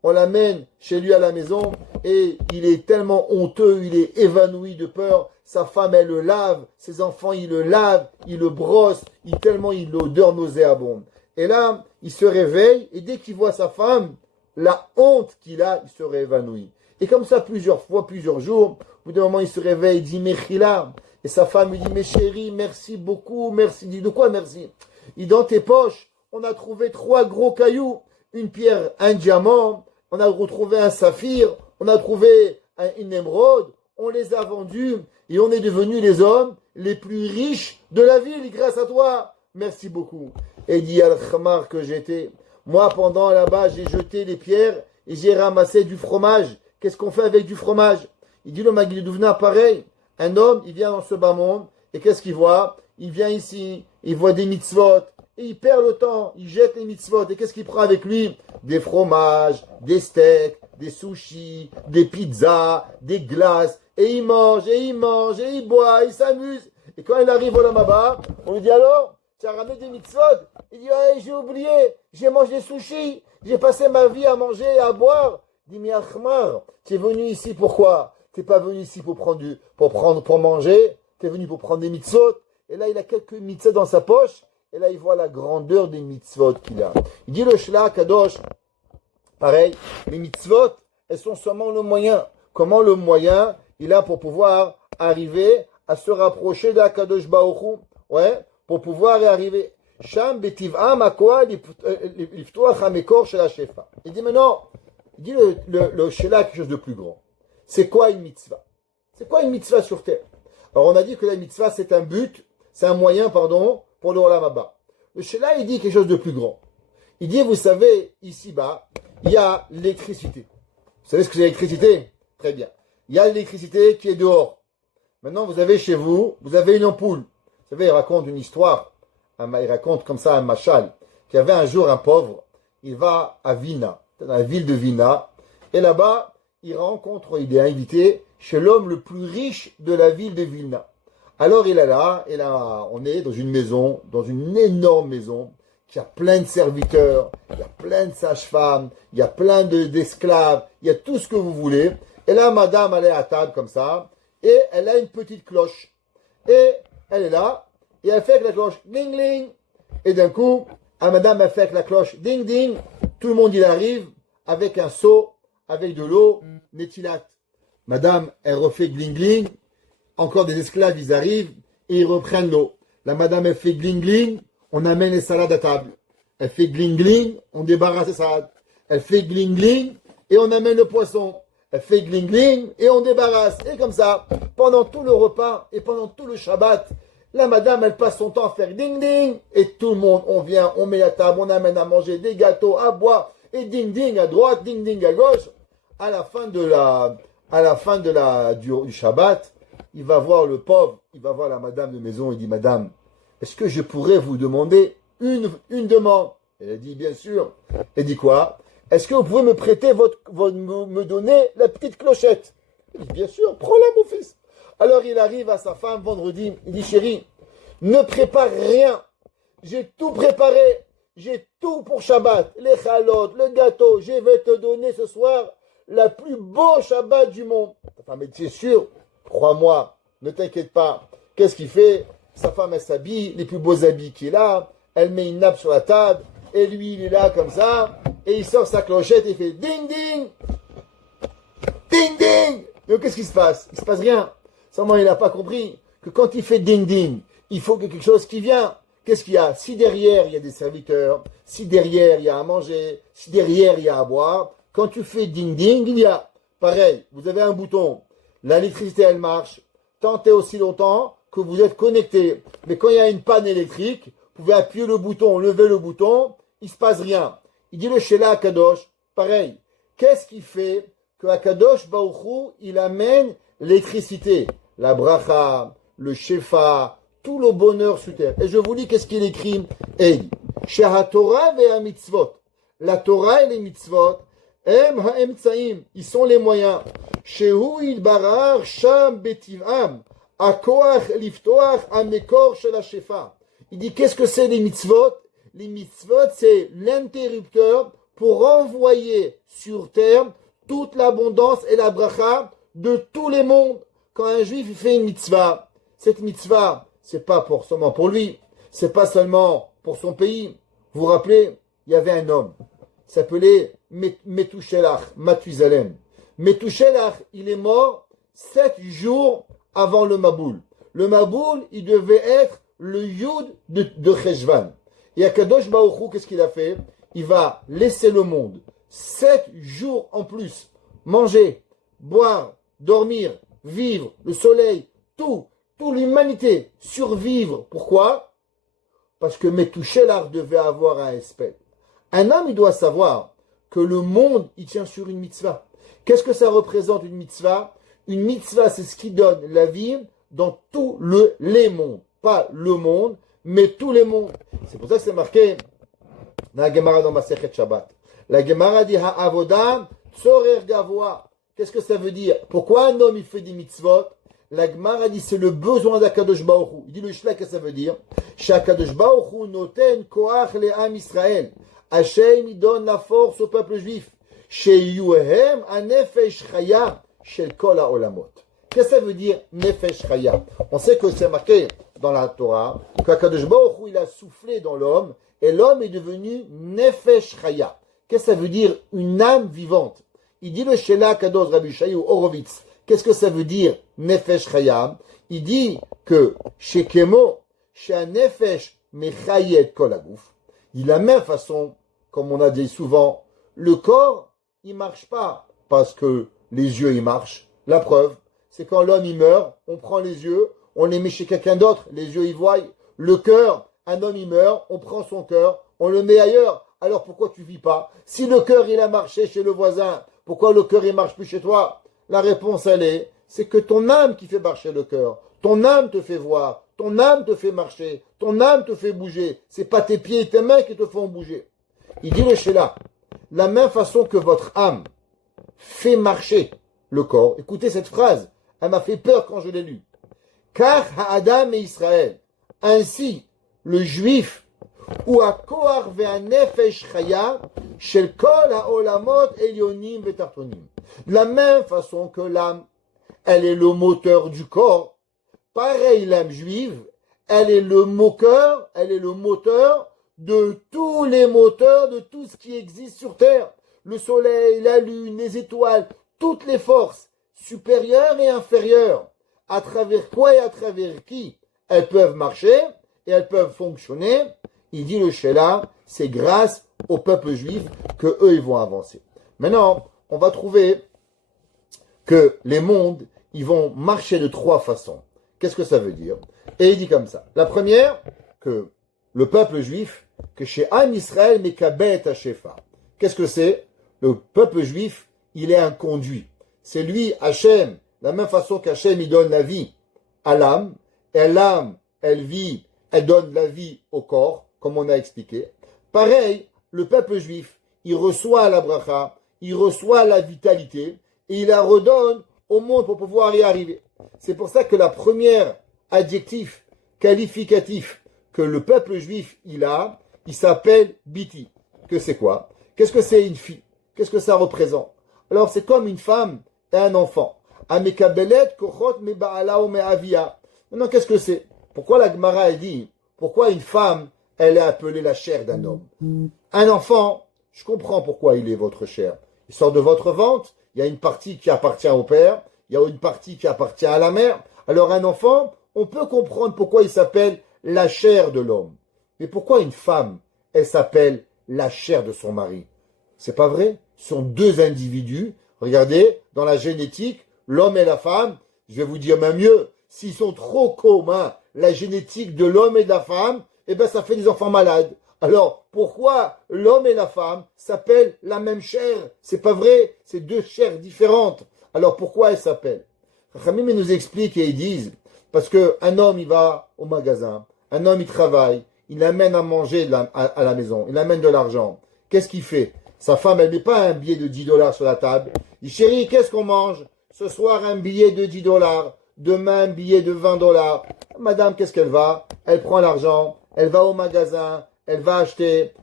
on l'amène chez lui à la maison et il est tellement honteux, il est évanoui de peur. Sa femme, elle le lave, ses enfants, ils le lavent, ils le brossent, tellement il a l'odeur nauséabonde. Et là, il se réveille et dès qu'il voit sa femme, la honte qu'il a, il serait évanoui. Et comme ça, plusieurs fois, plusieurs jours, au bout d'un moment, il se réveille, il dit Mechila. Et sa femme lui dit mais chérie, merci beaucoup, merci. Il dit de quoi merci? Il dit dans tes poches, on a trouvé 3 gros cailloux, une pierre, un diamant, on a retrouvé un saphir, on a trouvé une émeraude, on les a vendus et on est devenus les hommes les plus riches de la ville grâce à toi. Merci beaucoup. Et il dit Al-Khamar que j'étais. Moi, pendant là-bas, j'ai jeté les pierres et j'ai ramassé du fromage. Qu'est-ce qu'on fait avec du fromage? Il dit le Maguil Douvna, pareil. Un homme, il vient dans ce bas monde et qu'est-ce qu'il voit? Il vient ici, il voit des mitzvot et il perd le temps, il jette les mitzvot. Et qu'est-ce qu'il prend avec lui? Des fromages, des steaks, des sushis, des pizzas, des glaces. Et il mange, et il mange, et il boit, il s'amuse. Et quand il arrive au Lamaba, on lui dit alors, tu as ramené des mitzvot? Il dit, ouais, j'ai oublié, j'ai mangé des sushis, j'ai passé ma vie à manger et à boire. Il dit, mais Achmar, tu es venu ici pourquoi? Tu n'es pas venu ici pour manger, tu es venu pour prendre des mitzvot. Et là, il a quelques mitzvot dans sa poche, et là, il voit la grandeur des mitzvot qu'il a. Il dit le Shla Kadosh, pareil, les mitzvot, elles sont seulement le moyen. Comment le moyen, il a pour pouvoir arriver à se rapprocher d'Akadosh Baruch Hu, ouais, pour pouvoir y arriver. Sham betiv'am akoa liftoach hamekor shel hashefa. Il dit maintenant, il dit le Shela quelque chose de plus grand. C'est quoi une mitzvah? C'est quoi une mitzvah sur terre? Alors on a dit que la mitzvah c'est un but, c'est un moyen, pardon, pour le Olam Haba. Le Shela il dit quelque chose de plus grand. Il dit, vous savez, ici-bas, il y a l'électricité. Vous savez ce que c'est l'électricité? Très bien. Il y a l'électricité qui est dehors. Maintenant, vous avez chez vous, vous avez une ampoule. Vous savez, il raconte une histoire. Il raconte comme ça un machal. Qu'il y avait un jour un pauvre. Il va à Vina, dans la ville de Vina. Et là-bas, il est invité chez l'homme le plus riche de la ville de Vilna. Alors il est là, et là, on est dans une maison, dans une énorme maison, qui a plein de serviteurs, il y a plein de sages-femmes, il y a plein d'esclaves, il y a tout ce que vous voulez. Et là, madame, elle est à table comme ça, et elle a une petite cloche. Et elle est là, et elle fait avec la cloche, ding, ding. Et d'un coup, madame, elle fait avec la cloche, ding, ding. Tout le monde, il arrive, avec un seau, avec de l'eau, nétilate. Madame, elle refait gling, gling. Encore des esclaves, ils arrivent, et ils reprennent l'eau. La madame, elle fait gling, gling. On amène les salades à table. Elle fait gling gling, on débarrasse les salades. Elle fait gling gling et on amène le poisson. Elle fait gling gling et on débarrasse. Et comme ça, pendant tout le repas et pendant tout le Shabbat, la madame, elle passe son temps à faire ding ding. Et tout le monde, on vient, on met la table, on amène à manger des gâteaux, à boire. Et ding ding à droite, ding ding à gauche. À la fin du Shabbat, il va voir le pauvre, il va voir la madame de maison, il dit, madame, est-ce que je pourrais vous demander une demande? Elle a dit, bien sûr. Elle dit quoi? Est-ce que vous pouvez me prêter me donner la petite clochette? Il dit, bien sûr, prends-la mon fils. Alors il arrive à sa femme vendredi, il dit, chérie, ne prépare rien. J'ai tout préparé. J'ai tout pour Shabbat. Les chalotes, le gâteau. Je vais te donner ce soir la plus beau Shabbat du monde. Ta femme dit, c'est sûr, crois-moi, ne t'inquiète pas. Qu'est-ce qu'il fait? Sa femme, elle s'habille, les plus beaux habits qu'il a, elle met une nappe sur la table, et lui, il est là comme ça, et il sort sa clochette et il fait ding ding, ding ding. Donc qu'est-ce qui se passe? Il se passe rien. Seulement, il n'a pas compris que quand il fait ding ding, il faut que quelque chose qui vient. Qu'est-ce qu'il y a? Si derrière, il y a des serviteurs, si derrière, il y a à manger, si derrière, il y a à boire, quand tu fais ding ding, il y a. Pareil, vous avez un bouton, l'électricité, elle marche, tant et aussi longtemps que vous êtes connecté. Mais quand il y a une panne électrique, vous pouvez appuyer le bouton, lever le bouton, il ne se passe rien. Il dit le Shela Akadosh, pareil. Qu'est-ce qui fait que Akadosh Baruch Hu, il amène l'électricité, la bracha, le shefa, tout le bonheur sur terre. Et je vous lis qu'est-ce qu'il écrit. Hey, Sheha Torah ve mitzvot. La Torah et les mitzvot, ils sont les moyens. Shehu il barar sham betiv'am. Il dit qu'est-ce que c'est les mitzvot? Les mitzvot c'est l'interrupteur pour envoyer sur terre toute l'abondance et la bracha de tous les mondes. Quand un juif fait une mitzvah, cette mitzvah, c'est pas seulement pour lui, c'est pas seulement pour son pays. Vous vous rappelez, il y avait un homme, il s'appelait Methuselah, Mathusalem. Methuselah, il est mort 7 jours avant le Maboul. Le Maboul, il devait être le Yud de Cheshvan. Et Akadosh Baruch Hu, qu'est-ce qu'il a fait? Il va laisser le monde 7 jours en plus. Manger, boire, dormir, vivre, le soleil, toute l'humanité, survivre. Pourquoi? Parce que Methuselah devait avoir un espèce. Un homme, il doit savoir que le monde, il tient sur une mitzvah. Qu'est-ce que ça représente une mitzvah? Une mitzvah, c'est ce qui donne la vie dans tous les mondes. Pas le monde, mais tous les mondes. C'est pour ça que c'est marqué dans la Gemara dans Masechet Shabbat. La Gemara dit Ha'avoda tzorer gavoa. Qu'est-ce que ça veut dire? Pourquoi un homme il fait des mitzvot? La Gemara dit c'est le besoin d'Akadosh Baruch Hu. Il dit le Shlach, qu'est-ce que ça veut dire? Shakadosh Baruch Hu noten koach le'am Israël. Hashem il donne la force au peuple juif. Sheyuhem anefesh chaya shel kol ha'olamot. Qu'est-ce que ça veut dire nefesh chaya? On sait que c'est marqué dans la Torah qu'Akadosh Baruch Hu il a soufflé dans l'homme et l'homme est devenu nefesh chaya. Qu'est-ce que ça veut dire une âme vivante? Il dit le Shela Kadosh Rabbi Shayu Horowitz. Qu'est-ce que ça veut dire nefesh chaya? Il dit que chez Kemo, chez un nefesh mechayet kol haguf, de la même façon, comme on a dit souvent, le corps, il marche pas parce que les yeux, ils marchent. La preuve, c'est quand l'homme, il meurt, on prend les yeux, on les met chez quelqu'un d'autre, les yeux, ils voient. Le cœur, un homme, il meurt, on prend son cœur, on le met ailleurs. Alors pourquoi tu vis pas? Si le cœur, il a marché chez le voisin, pourquoi le cœur, il marche plus chez toi? La réponse, elle est, c'est que ton âme qui fait marcher le cœur, ton âme te fait voir, ton âme te fait marcher, ton âme te fait bouger. C'est pas tes pieds et tes mains qui te font bouger. Il dit le Sheila, la même façon que votre âme fait marcher le corps. Écoutez cette phrase, elle m'a fait peur quand je l'ai lue. Car Ha'adam et Israël, ainsi le juif, ou à Koar ve'anefesh chaya, shel kol ha'olamot elyonim ve'tartonim. De la même façon que l'âme, elle est le moteur du corps, pareil l'âme juive, elle est le moteur de tous les moteurs, de tout ce qui existe sur Terre. Le soleil, la lune, les étoiles, toutes les forces supérieures et inférieures, à travers quoi et à travers qui elles peuvent marcher et elles peuvent fonctionner. Il dit le Sheila, c'est grâce au peuple juif que eux ils vont avancer. Maintenant, on va trouver que les mondes, ils vont marcher de 3 façons. Qu'est-ce que ça veut dire? Et il dit comme ça. La première, que le peuple juif, que chez Am Israël Mekabet Hashefa. Qu'est-ce que c'est? Le peuple juif, il est un conduit. C'est lui, Hachem, la même façon qu'Hachem, il donne la vie à l'âme, et l'âme, elle vit, elle donne la vie au corps, comme on a expliqué. Pareil, le peuple juif, il reçoit la bracha, il reçoit la vitalité, et il la redonne au monde pour pouvoir y arriver. C'est pour ça que la première adjectif qualificatif que le peuple juif, il s'appelle Biti. Que c'est quoi? Qu'est-ce que c'est une fille? Qu'est-ce que ça représente? Alors, c'est comme une femme et un enfant. Amekabelet kochot me ba'ala ou me avia. Maintenant, qu'est-ce que c'est? Pourquoi la Gemara a dit, pourquoi une femme, elle est appelée la chair d'un homme? Un enfant, je comprends pourquoi il est votre chair. Il sort de votre ventre, il y a une partie qui appartient au père, il y a une partie qui appartient à la mère. Alors un enfant, on peut comprendre pourquoi il s'appelle la chair de l'homme. Mais pourquoi une femme, elle s'appelle la chair de son mari? C'est pas vrai? Ce sont 2 individus. Regardez, dans la génétique, l'homme et la femme, je vais vous dire même mieux, s'ils sont trop communs, la génétique de l'homme et de la femme, eh bien ça fait des enfants malades. Alors, pourquoi l'homme et la femme s'appellent la même chair? C'est pas vrai, c'est 2 chairs différentes. Alors pourquoi elles s'appellent? Rachamim nous explique et ils disent, parce qu'un homme il va au magasin, un homme il travaille, il amène à manger à la maison, il amène de l'argent. Qu'est-ce qu'il fait? Sa femme, elle met pas un billet de $10 sur la table. Il dit, chérie, qu'est-ce qu'on mange? Ce soir, un billet de $10. Demain, un billet de $20. Madame, qu'est-ce qu'elle va? Elle prend l'argent, elle va au magasin, elle va acheter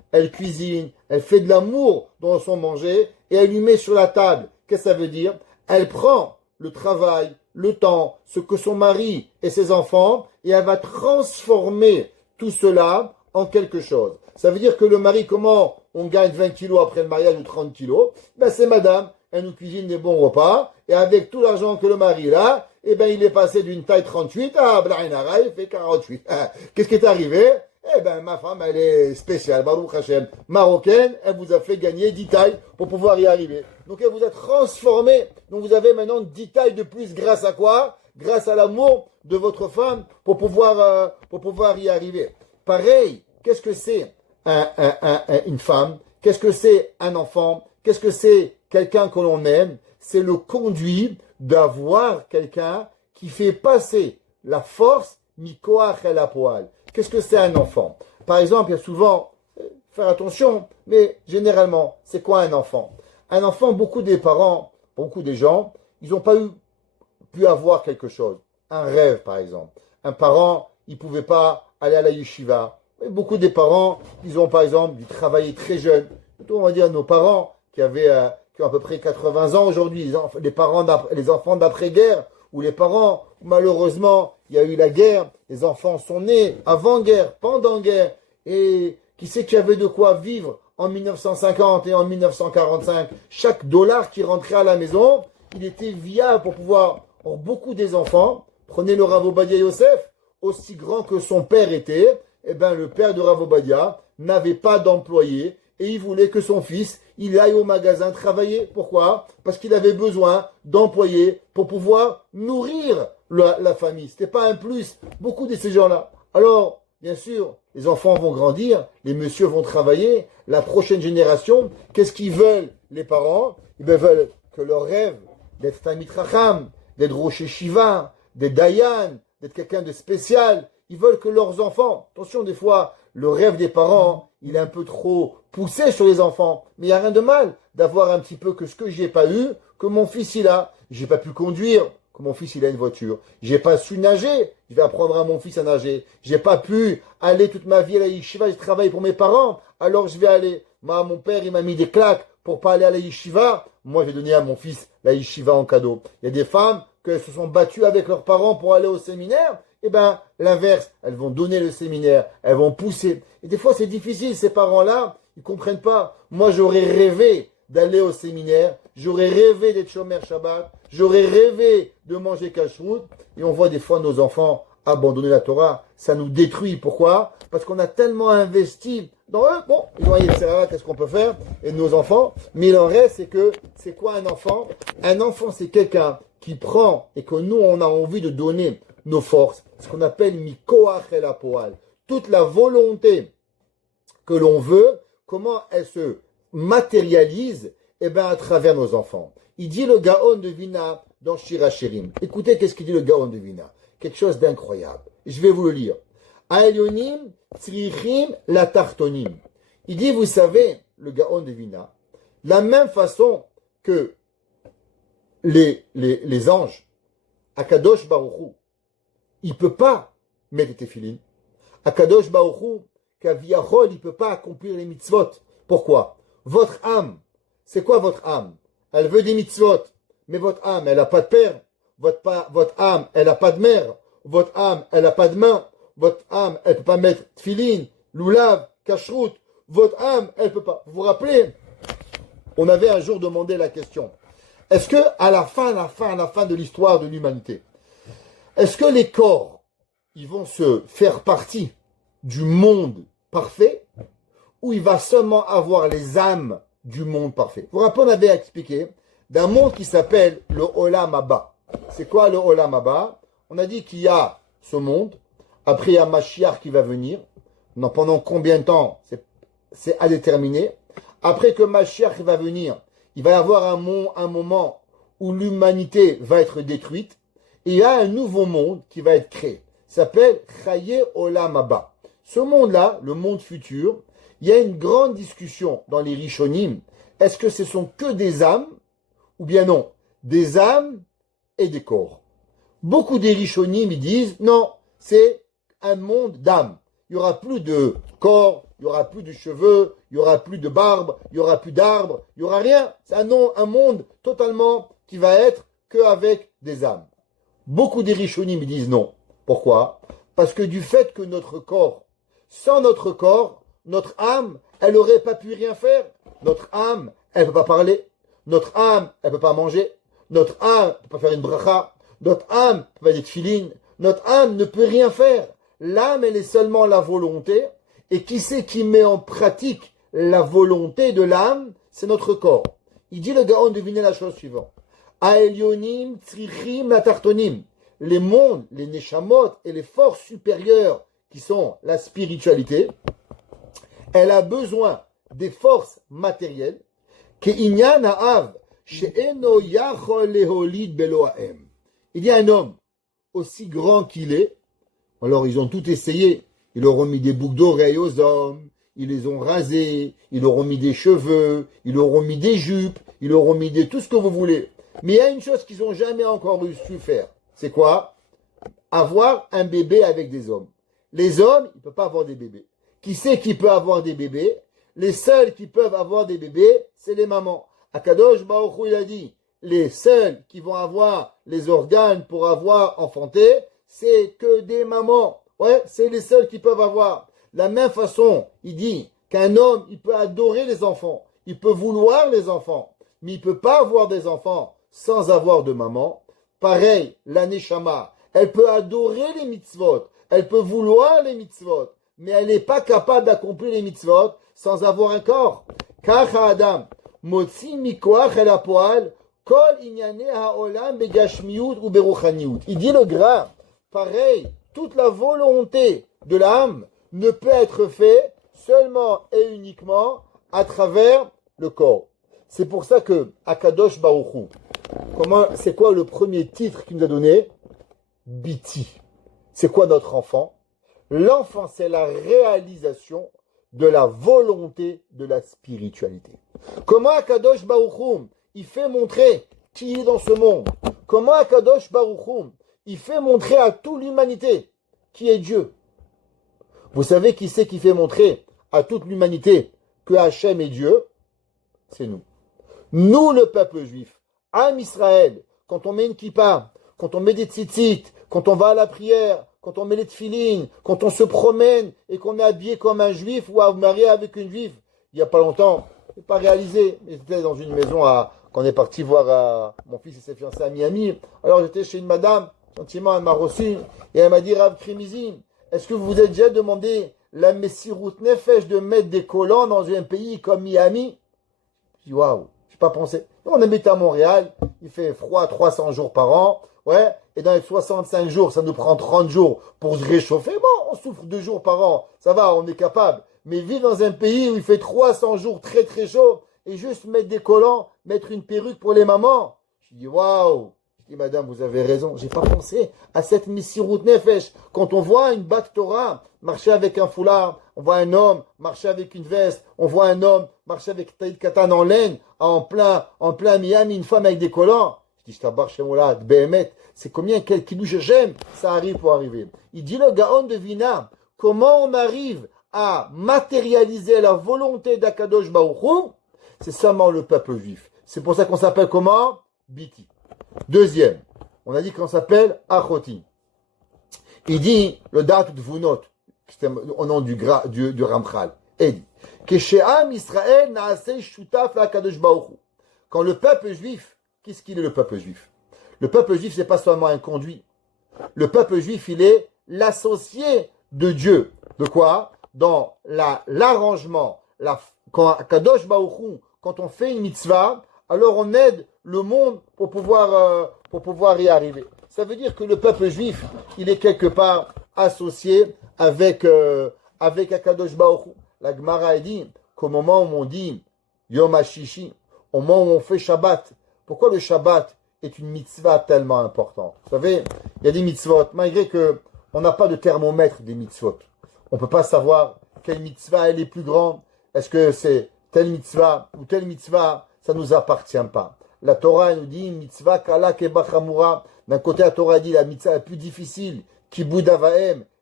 elle cuisine, elle fait de l'amour dans son manger et elle lui met sur la table. Qu'est-ce que ça veut dire? Elle prend le travail, le temps, ce que son mari et ses enfants, et elle va transformer tout cela en quelque chose. Ça veut dire que le mari, comment on gagne 20 kilos après le mariage ou 30 kilos? Ben c'est madame, elle nous cuisine des bons repas, et avec tout l'argent que le mari a, eh ben il est passé d'une taille 38 à Blainara, il fait 48. Qu'est-ce qui est arrivé? Eh ben ma femme, elle est spéciale, Baruch Hashem, marocaine, elle vous a fait gagner 10 tailles pour pouvoir y arriver. Donc elle vous a transformé, donc vous avez maintenant 10 tailles de plus grâce à quoi? Grâce à l'amour de votre femme pour pouvoir y arriver. Pareil, qu'est-ce que c'est une femme? Qu'est-ce que c'est un enfant? Qu'est-ce que c'est quelqu'un que l'on aime? C'est le conduit d'avoir quelqu'un qui fait passer la force mikoach el apoal. Qu'est-ce que c'est un enfant? Par exemple, il y a souvent, faire attention, mais généralement, c'est quoi un enfant? Un enfant, beaucoup des parents, beaucoup des gens, ils n'ont pas pu avoir quelque chose. Un rêve, par exemple. Un parent, il ne pouvait pas aller à la yeshiva. Et beaucoup des parents, ils ont, par exemple, travaillé très jeunes. On va dire nos parents qui ont à peu près 80 ans aujourd'hui, les enfants d'après-guerre, ou les parents, malheureusement, il y a eu la guerre, les enfants sont nés avant-guerre, pendant-guerre, et qui sait qu'il y avait de quoi vivre en 1950 et en 1945. Chaque dollar qui rentrait à la maison, il était viable pour pouvoir... Or, beaucoup des enfants, prenez le Rav Obadia Yosef, aussi grand que son père était, eh ben, le père de Rav Obadia n'avait pas d'employé, et il voulait que son fils, il aille au magasin travailler. Pourquoi? Parce qu'il avait besoin d'employés pour pouvoir nourrir la famille. C'était pas un plus. Beaucoup de ces gens-là. Alors, bien sûr, les enfants vont grandir, les messieurs vont travailler, la prochaine génération, qu'est-ce qu'ils veulent, les parents? Ils veulent que leur rêve d'être Talmid Chacham, d'être Rosh Shiva, d'être Dayan, d'être quelqu'un de spécial. Ils veulent que leurs enfants, attention, des fois, le rêve des parents, il est un peu trop poussé sur les enfants. Mais il n'y a rien de mal d'avoir un petit peu que ce que j'ai pas eu, que mon fils il a. J'ai pas pu conduire, que mon fils il a une voiture. J'ai pas su nager, je vais apprendre à mon fils à nager. J'ai pas pu aller toute ma vie à la yeshiva, je travaille pour mes parents, alors je vais aller. Moi, mon père, il m'a mis des claques pour pas aller à la yeshiva. Moi, je vais donner à mon fils la yeshiva en cadeau. Il y a des femmes qui se sont battues avec leurs parents pour aller au séminaire. Eh ben, l'inverse, elles vont donner le séminaire, elles vont pousser. Et des fois, c'est difficile, ces parents-là, ils comprennent pas. Moi, j'aurais rêvé d'aller au séminaire, j'aurais rêvé d'être Shomer Shabbat, j'aurais rêvé de manger kashrut, et on voit des fois nos enfants abandonner la Torah, ça nous détruit. Pourquoi? Parce qu'on a tellement investi dans eux. Bon, ils vont aller, qu'est-ce qu'on peut faire? Et nos enfants, mais il en reste, c'est que, c'est quoi un enfant? Un enfant, c'est quelqu'un qui prend, et que nous, on a envie de donner nos forces, ce qu'on appelle mikoach el apoal. Toute la volonté que l'on veut, comment elle se matérialise? Eh bien, à travers nos enfants. Il dit le Gaon de Vina dans Shir HaShirim. Écoutez, qu'est-ce qu'il dit le Gaon de Vina? Quelque chose d'incroyable. Je vais vous le lire. Aelionim tzrichim la tartonim. Il dit, vous savez, le Gaon de Vina, la même façon que les anges, Akadosh Baruch Hu, il ne peut pas mettre des téphilines. Akadosh Baruch Hu, Kaviachol, il ne peut pas accomplir les mitzvot. Pourquoi? Votre âme, c'est quoi votre âme? Elle veut des mitzvot, mais votre âme, elle n'a pas de père. Votre âme, elle n'a pas de mère. Votre âme, elle n'a pas de main. Votre âme, elle ne peut pas mettre tfilin, loulav, kashrut. Votre âme, elle ne peut pas. Vous vous rappelez? On avait un jour demandé la question. Est-ce que, à la fin de l'histoire de l'humanité, est-ce que les corps, ils vont se faire partie du monde parfait, ou il va seulement avoir les âmes du monde parfait? Vous vous rappelez, on avait expliqué d'un monde qui s'appelle le Olam Haba. C'est quoi le Olam Haba? On a dit qu'il y a ce monde, après il y a Mashiach qui va venir, pendant combien de temps, c'est à déterminer. Après que Mashiach va venir, il va y avoir un moment où l'humanité va être détruite, et il y a un nouveau monde qui va être créé. Il s'appelle Chaye Olam Haba. Ce monde-là, le monde futur, il y a une grande discussion dans les Rishonim. Est-ce que ce sont que des âmes, ou bien non, des âmes et des corps? Beaucoup des Rishonim, ils disent, non, c'est un monde d'âmes. il n'y aura plus de corps, il n'y aura plus de cheveux, il n'y aura plus de barbe, il n'y aura plus d'arbres, il n'y aura rien. C'est un monde totalement qui va être qu'avec des âmes. Beaucoup des Rishonim disent non. Pourquoi? Parce que du fait que notre corps, sans notre corps, notre âme, elle n'aurait pas pu rien faire. Notre âme, elle ne peut pas parler. Notre âme, elle ne peut pas manger. Notre âme ne peut pas faire une bracha. Notre âme ne peut pas dire tefilin. Notre âme ne peut rien faire. L'âme, elle est seulement la volonté. Et qui c'est qui met en pratique la volonté de l'âme? C'est notre corps. Il dit le Gaon, devinez la chose suivante. Aelionim, Tzrichim, Latartonim. Les mondes, les Neshamot et les forces supérieures qui sont la spiritualité, elle a besoin des forces matérielles il y a un homme aussi grand qu'il est, alors ils ont tout essayé, ils leur ont mis des boucles d'oreilles aux hommes, ils les ont rasés, ils leur ont mis des cheveux, ils leur ont mis des jupes, ils leur ont mis tout ce que vous voulez. Mais il y a une chose qu'ils n'ont jamais encore su faire, c'est quoi? Avoir un bébé avec des hommes. Les hommes, ils ne peuvent pas avoir des bébés. Qui c'est qui peut avoir des bébés? Les seuls qui peuvent avoir des bébés, c'est les mamans. Akadosh Baruch Hu, il a dit, les seuls qui vont avoir les organes pour avoir enfanté, c'est que des mamans. Ouais, c'est les seuls qui peuvent avoir. De la même façon, il dit qu'un homme, il peut adorer les enfants, il peut vouloir les enfants, mais il ne peut pas avoir des enfants sans avoir de maman. Pareil, la Neshama, elle peut adorer les mitzvot, elle peut vouloir les mitzvot, mais elle n'est pas capable d'accomplir les mitzvot sans avoir un corps. Kacha Adam, motzi mikoach el hapoal, kol inyane haolam begashmiut ou beruchaniut. Il dit le gras, pareil, toute la volonté de l'âme ne peut être faite seulement et uniquement à travers le corps. C'est pour ça que Akadosh Baruch Hu, c'est quoi le premier titre qu'il nous a donné? Biti. C'est quoi notre enfant? L'enfant, c'est la réalisation de la volonté de la spiritualité. Comment Akadosh Baruch Hu, il fait montrer qui est dans ce monde? Comment Akadosh Baruch Hu, il fait montrer à toute l'humanité qui est Dieu? Vous savez qui c'est qui fait montrer à toute l'humanité que Hachem est Dieu? C'est nous. Nous, le peuple juif, Am Israël, quand on met une kippa, quand on met des tzitzit, quand on va à la prière, quand on met les tefilines, quand on se promène et qu'on est habillé comme un juif ou marié avec une juive, il n'y a pas longtemps, je n'ai pas réalisé, mais j'étais dans une maison quand on est parti voir mon fils et ses fiancés à Miami. Alors j'étais chez une madame, gentiment, elle m'a reçu et elle m'a dit, Rav Krimizi, est-ce que vous vous êtes déjà demandé la Messirut Nefesh de mettre des collants dans un pays comme Miami? Je dis, waouh, je n'ai pas pensé. On habite à Montréal, il fait froid 300 jours par an, ouais, et dans les 65 jours, ça nous prend 30 jours pour se réchauffer. Bon, on souffre 2 jours par an, ça va, on est capable. Mais vivre dans un pays où il fait 300 jours très très chaud, et juste mettre des collants, mettre une perruque pour les mamans. Je dis, waouh. Je dis, madame, vous avez raison, j'ai pas pensé à cette Messirut Nefesh. Quand on voit une Bat Torah marcher avec un foulard, on voit un homme marcher avec une veste, on voit un homme marcher avec taïd katan en laine, en plein Miami, une femme avec des collants. Je dis, je t'abarre chez moi Behemet, c'est combien, quel kilouche j'aime, ça arrive pour arriver. Il dit le Gaon de Vina, comment on arrive à matérialiser la volonté d'Akadosh Baruch Hu? C'est seulement le peuple juif. C'est pour ça qu'on s'appelle comment? Biti. Deuxième, on a dit qu'on s'appelle Achoti. Il dit, le date de Vunot, au nom du Ramchal, il dit, Keshe'am Israël na'aseh shutaf la'Akadosh Baruch Hu. Quand le peuple juif, qu'est-ce qu'il est le peuple juif? Le peuple juif, c'est pas seulement un conduit. Le peuple juif, il est l'associé de Dieu. De quoi? Dans l'arrangement, quand Akadosh Baruch Hu, quand on fait une mitzvah, alors on aide le monde pour pouvoir y arriver. Ça veut dire que le peuple juif, il est quelque part associé avec Akadosh Baruch Hu. La Gemara dit qu'au moment où on dit Yom HaShishi, au moment où on fait Shabbat, pourquoi le Shabbat est une mitzvah tellement importante? Vous savez, il y a des mitzvot, malgré qu'on n'a pas de thermomètre des mitzvot. On ne peut pas savoir quelle mitzvah elle est plus grande. Est-ce que c'est telle mitzvah ou telle mitzvah? Ça ne nous appartient pas. La Torah nous dit mitzvah kala kebachamura. D'un côté, la Torah dit la mitzvah la plus difficile, kibud avahem,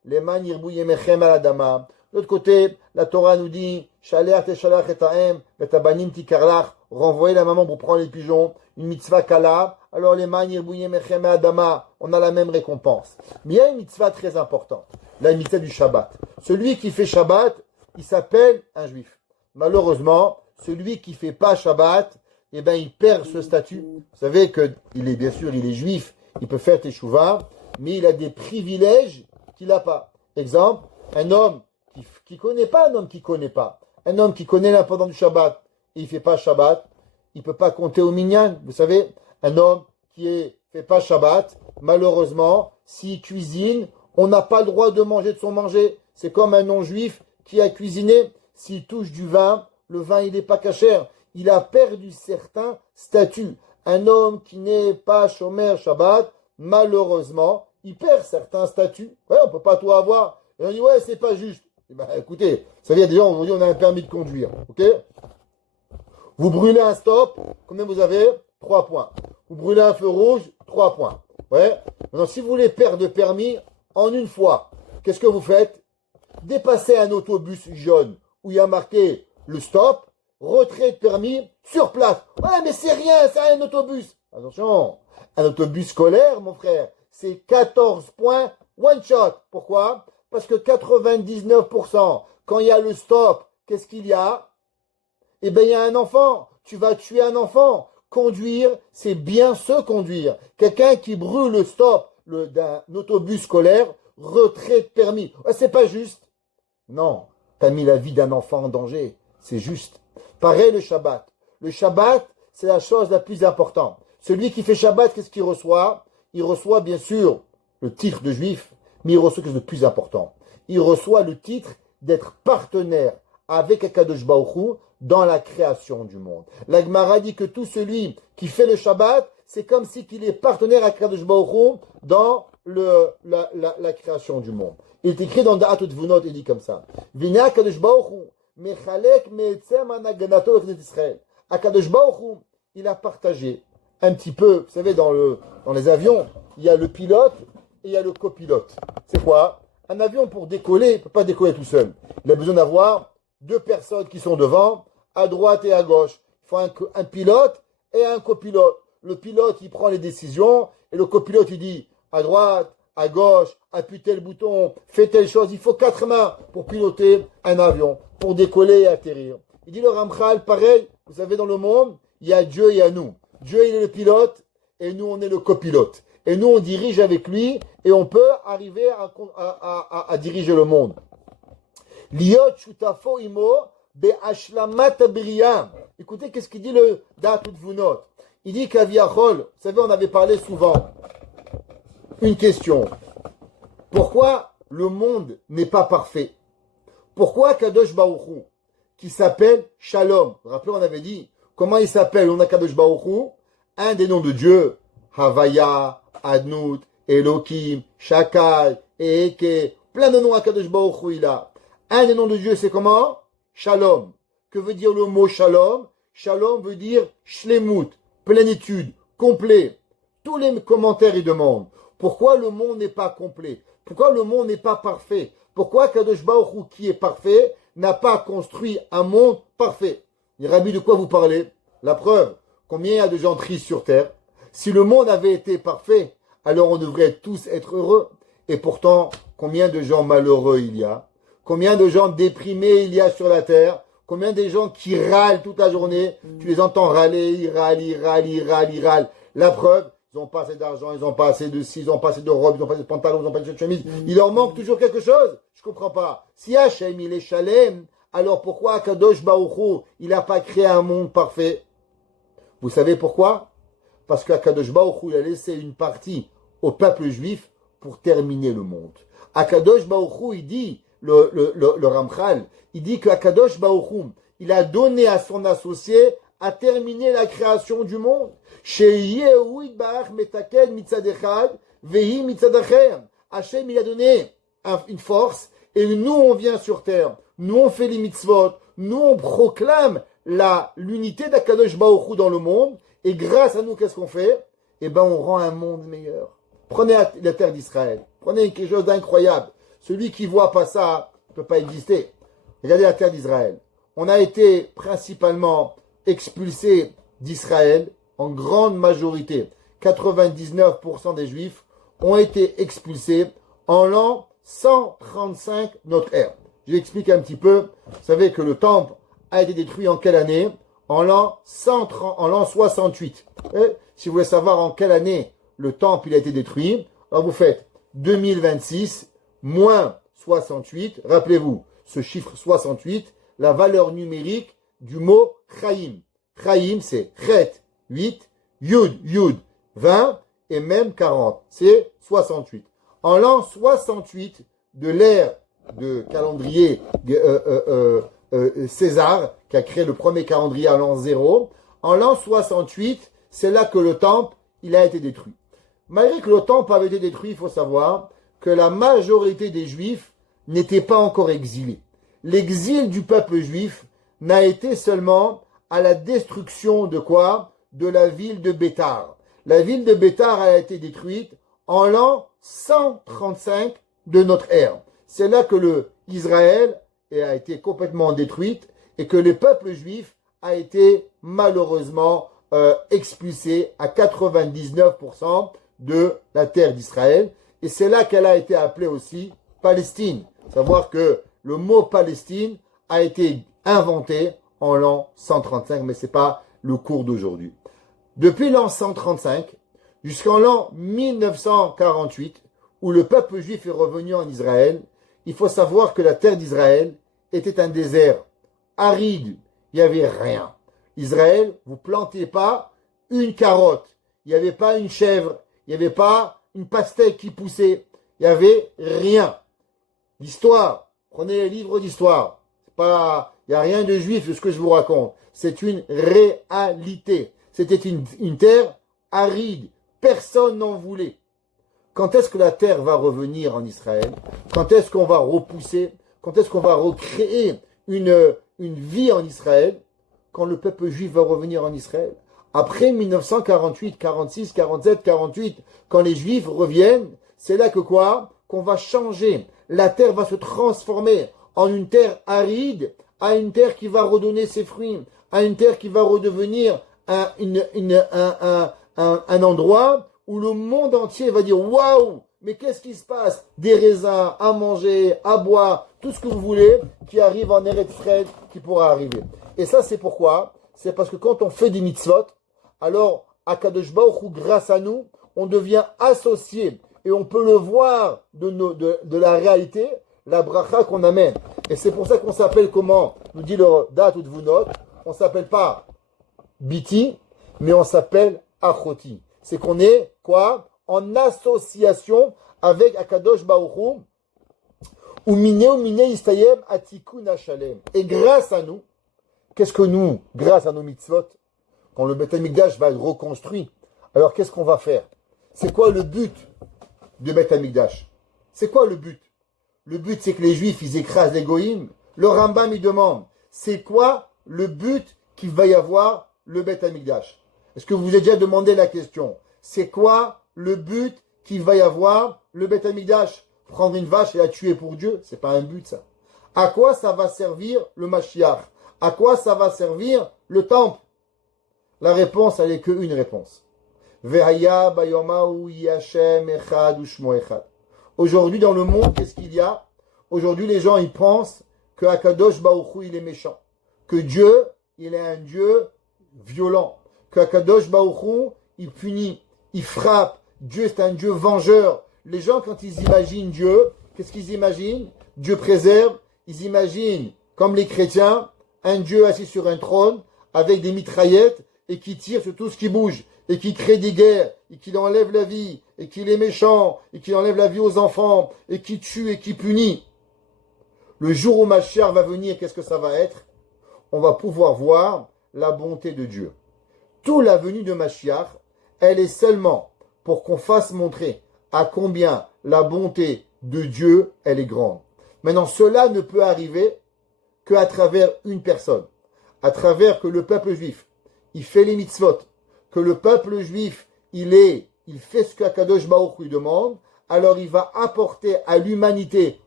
Leman yirbu yemechem al adama. De l'autre côté, la Torah nous dit, Shalach teshalach et ha'em, betabanim tikarlach, renvoyer la maman pour prendre les pigeons, une mitzvah kala, alors les man yirbu yemechem al adama, on a la même récompense. Mais il y a une mitzvah très importante, la mitzvah du Shabbat. Celui qui fait Shabbat, il s'appelle un juif. Malheureusement, celui qui fait pas Shabbat, eh ben, il perd ce statut. Vous savez que il est juif, il peut faire teshuva, mais il a des privilèges qu'il n'a pas. Exemple, un homme qui connaît pas, un homme qui connaît l'importance du Shabbat, et il fait pas Shabbat, il peut pas compter au minyan. Vous savez, un homme qui fait pas Shabbat, malheureusement, s'il cuisine, on n'a pas le droit de manger de son manger. C'est comme un non-juif qui a cuisiné, s'il touche du vin, le vin il n'est pas cachère. Il a perdu certains statuts. Un homme qui n'est pas shomer Shabbat, malheureusement, il perd certains statuts. Ouais, on peut pas tout avoir. Et on dit, ouais, c'est pas juste. Eh ben, écoutez, ça veut dire déjà, aujourd'hui, on a un permis de conduire. Ok? Vous brûlez un stop, combien vous avez? 3 points. Vous brûlez un feu rouge, 3 points. Ouais? Maintenant, si vous voulez perdre de permis en une fois, qu'est-ce que vous faites? Dépassez un autobus jaune où il y a marqué le stop, retrait de permis sur place. Ouais, mais c'est rien, c'est un autobus. Attention, un autobus scolaire, mon frère, c'est 14 points one shot. Pourquoi? Parce que 99%, quand il y a le stop, qu'est-ce qu'il y a? Eh bien, il y a un enfant. Tu vas tuer un enfant. Conduire, c'est bien se conduire. Quelqu'un qui brûle le stop d'un autobus scolaire, retrait de permis. Ouais, c'est pas juste. Non, tu as mis la vie d'un enfant en danger. C'est juste. Pareil le Shabbat. Le Shabbat, c'est la chose la plus importante. Celui qui fait Shabbat, qu'est-ce qu'il reçoit? Il reçoit bien sûr le titre de juif, mais il reçoit quelque chose de plus important. Il reçoit le titre d'être partenaire avec Akadosh Baruch Hu dans la création du monde. La Gemara dit que tout celui qui fait le Shabbat, c'est comme si qu'il est partenaire avec Akadosh Baruch Hu dans la création du monde. Il est écrit dans Da'at Utvunot, il dit comme ça. Vina Akadosh Baruch Hu mechalek me'etzem anaganato echnet Israël. Akadosh Baruch Hu, il a partagé un petit peu, vous savez, dans les avions, il y a le pilote et il y a le copilote. C'est quoi? Un avion, pour décoller, ne peut pas décoller tout seul. Il a besoin d'avoir 2 personnes qui sont devant, à droite et à gauche. Il faut un pilote et un copilote. Le pilote, il prend les décisions, et le copilote, il dit, à droite, à gauche, appuie tel bouton, fais telle chose. Il faut 4 mains pour piloter un avion, pour décoller et atterrir. Il dit le Ramchal, pareil, vous savez, dans le monde, il y a Dieu et il y a nous. Dieu, il est le pilote, et nous, on est le copilote. Et nous, on dirige avec lui, et on peut arriver à diriger le monde. Liot shutafo imo be'ashlamat abriya. Écoutez, qu'est-ce qu'il dit le Da'at Utvunot? Il dit qu'Aviachol, vous savez, on avait parlé souvent. Une question. Pourquoi le monde n'est pas parfait? Pourquoi Kadosh Baruch Hu, qui s'appelle Shalom, rappelez, on avait dit, comment il s'appelle? On a Kadosh Baruch Hu, un des noms de Dieu, Havaya, Adnout, Elohim, Shakai, Eke, plein de noms à Kadosh Baruch Hu, il a. Un des noms de Dieu, c'est comment? Shalom. Que veut dire le mot Shalom? Shalom veut dire Shlemut, plénitude, complet. Tous les commentaires y demandent. Pourquoi le monde n'est pas complet? Pourquoi le monde n'est pas parfait? Pourquoi Kadosh Baruch Hu, qui est parfait, n'a pas construit un monde parfait? Les rabbis, de quoi vous parlez? La preuve, combien il y a de gens tristes sur terre? Si le monde avait été parfait, alors on devrait tous être heureux. Et pourtant, combien de gens malheureux il y a? Combien de gens déprimés il y a sur la terre? Combien de gens qui râlent toute la journée? Tu les entends râler, ils râlent. La preuve, ils n'ont pas assez d'argent, ils n'ont pas assez de ci, ils n'ont pas assez de robes, ils n'ont pas assez de pantalons, ils n'ont pas assez de chemise. Il leur manque toujours quelque chose. Je comprends pas. Si Hachem, il est Shalem, alors pourquoi Kadosh Baruch Hu, il n'a pas créé un monde parfait? Vous savez pourquoi? Parce qu'Akadosh Baruch Hu, il a laissé une partie au peuple juif pour terminer le monde. Akadosh Baruch Hu, il dit, le Ramchal, il dit qu'Akadosh Baruch Hu, il a donné à son associé à terminer la création du monde. Hachem, il a donné une force, et nous, on vient sur terre. Nous, on fait les mitzvot. Nous, on proclame l'unité d'Akadosh Baruch Hu dans le monde. Et grâce à nous, qu'est-ce qu'on fait? Eh ben, on rend un monde meilleur. Prenez la terre d'Israël. Prenez quelque chose d'incroyable. Celui qui voit pas ça ne peut pas exister. Regardez la terre d'Israël. On a été principalement expulsés d'Israël en grande majorité. 99% des Juifs ont été expulsés en l'an 135 notre ère. J'explique un petit peu. Vous savez que le temple a été détruit en quelle année? En l'an 68. Et si vous voulez savoir en quelle année le temple il a été détruit, alors vous faites 2026 moins 68. Rappelez-vous, ce chiffre 68, la valeur numérique du mot Chaim. Chaim, c'est Chet, 8, Yud, 20, et même 40. C'est 68. En l'an 68 de l'ère de calendrier César, qui a créé le premier calendrier à l'an 0, en l'an 68, c'est là que le temple il a été détruit. Malgré que le temple avait été détruit, il faut savoir que la majorité des Juifs n'étaient pas encore exilés. L'exil du peuple juif n'a été seulement à la destruction de quoi? De la ville de Bétar. La ville de Bétar a été détruite en l'an 135 de notre ère. C'est là que Israël a été complètement détruite et que le peuple juif a été malheureusement expulsé à 99% de la terre d'Israël. Et c'est là qu'elle a été appelée aussi Palestine. Savoir que le mot Palestine a été inventé en l'an 135, mais ce n'est pas le cours d'aujourd'hui. Depuis l'an 135 jusqu'en l'an 1948, où le peuple juif est revenu en Israël, il faut savoir que la terre d'Israël était un désert aride. Il n'y avait rien. Israël, vous ne plantez pas une carotte. Il n'y avait pas une chèvre. Il n'y avait pas une pastèque qui poussait. Il n'y avait rien. L'histoire, prenez les livres d'histoire. Il n'y a rien de juif de ce que je vous raconte. C'est une réalité. C'était une terre aride. Personne n'en voulait. Quand est-ce que la terre va revenir en Israël? Quand est-ce qu'on va repousser? Quand est-ce qu'on va recréer une vie en Israël? Quand le peuple juif va revenir en Israël. Après 1948, 46, 47, 48, quand les Juifs reviennent, c'est là que quoi? Qu'on va changer. La terre va se transformer en une terre aride, à une terre qui va redonner ses fruits, à une terre qui va redevenir un endroit où le monde entier va dire waouh, mais qu'est-ce qui se passe? Des raisins à manger, à boire, tout ce que vous voulez qui arrive en Eretz Israël, qui pourra arriver. Et ça, c'est pourquoi? C'est parce que quand on fait des mitzvot, alors, à Kadosh Baruch Hu, grâce à nous, on devient associé et on peut le voir de la réalité, la bracha qu'on amène. Et c'est pour ça qu'on s'appelle comment? Nous dit le date ou de Vunot, on ne s'appelle pas Biti, mais on s'appelle Achoti. C'est qu'on est, quoi? En association avec Akadosh Baruch Hu, ou miné istayem atikun hashalem. Et grâce à nous, qu'est-ce que nous, grâce à nos mitzvot, quand le Beth Amikdash va être reconstruit, alors qu'est-ce qu'on va faire? C'est quoi le but du Beth Amikdash? C'est quoi le but? Le but, c'est que les Juifs, ils écrasent les Goïms. Le Rambam, il demande, c'est quoi le but qu'il va y avoir le Beth Amikdash? Est-ce que vous vous avez déjà demandé la question? C'est quoi le but qu'il va y avoir le Beth Amikdash? Prendre une vache et la tuer pour Dieu? C'est pas un but, ça. À quoi ça va servir le Mashiach? À quoi ça va servir le temple? La réponse, elle n'est qu'une réponse. Aujourd'hui, dans le monde, qu'est-ce qu'il y a? Aujourd'hui, les gens, ils pensent que Akadosh Baruch Hu, il est méchant. Que Dieu, il est un Dieu violent. Que Akadosh Baruch Hu, il punit, il frappe. Dieu, c'est un Dieu vengeur. Les gens, quand ils imaginent Dieu, qu'est-ce qu'ils imaginent? Dieu préserve. Ils imaginent, comme les chrétiens, un Dieu assis sur un trône, avec des mitraillettes, et qui tire sur tout ce qui bouge, et qui crée des guerres, et qui enlève la vie, et qui est méchant, et qui enlève la vie aux enfants, et qui tue, et qui punit. Le jour où Mashiach va venir, qu'est-ce que ça va être? On va pouvoir voir la bonté de Dieu. Toute la venue de Mashiach, elle est seulement pour qu'on fasse montrer à combien la bonté de Dieu, elle est grande. Maintenant, cela ne peut arriver qu'à travers une personne. À travers que le peuple juif, il fait les mitzvot, que le peuple juif, il fait ce qu'Akadosh Baruch Hu demande, alors il va apporter à l'humanité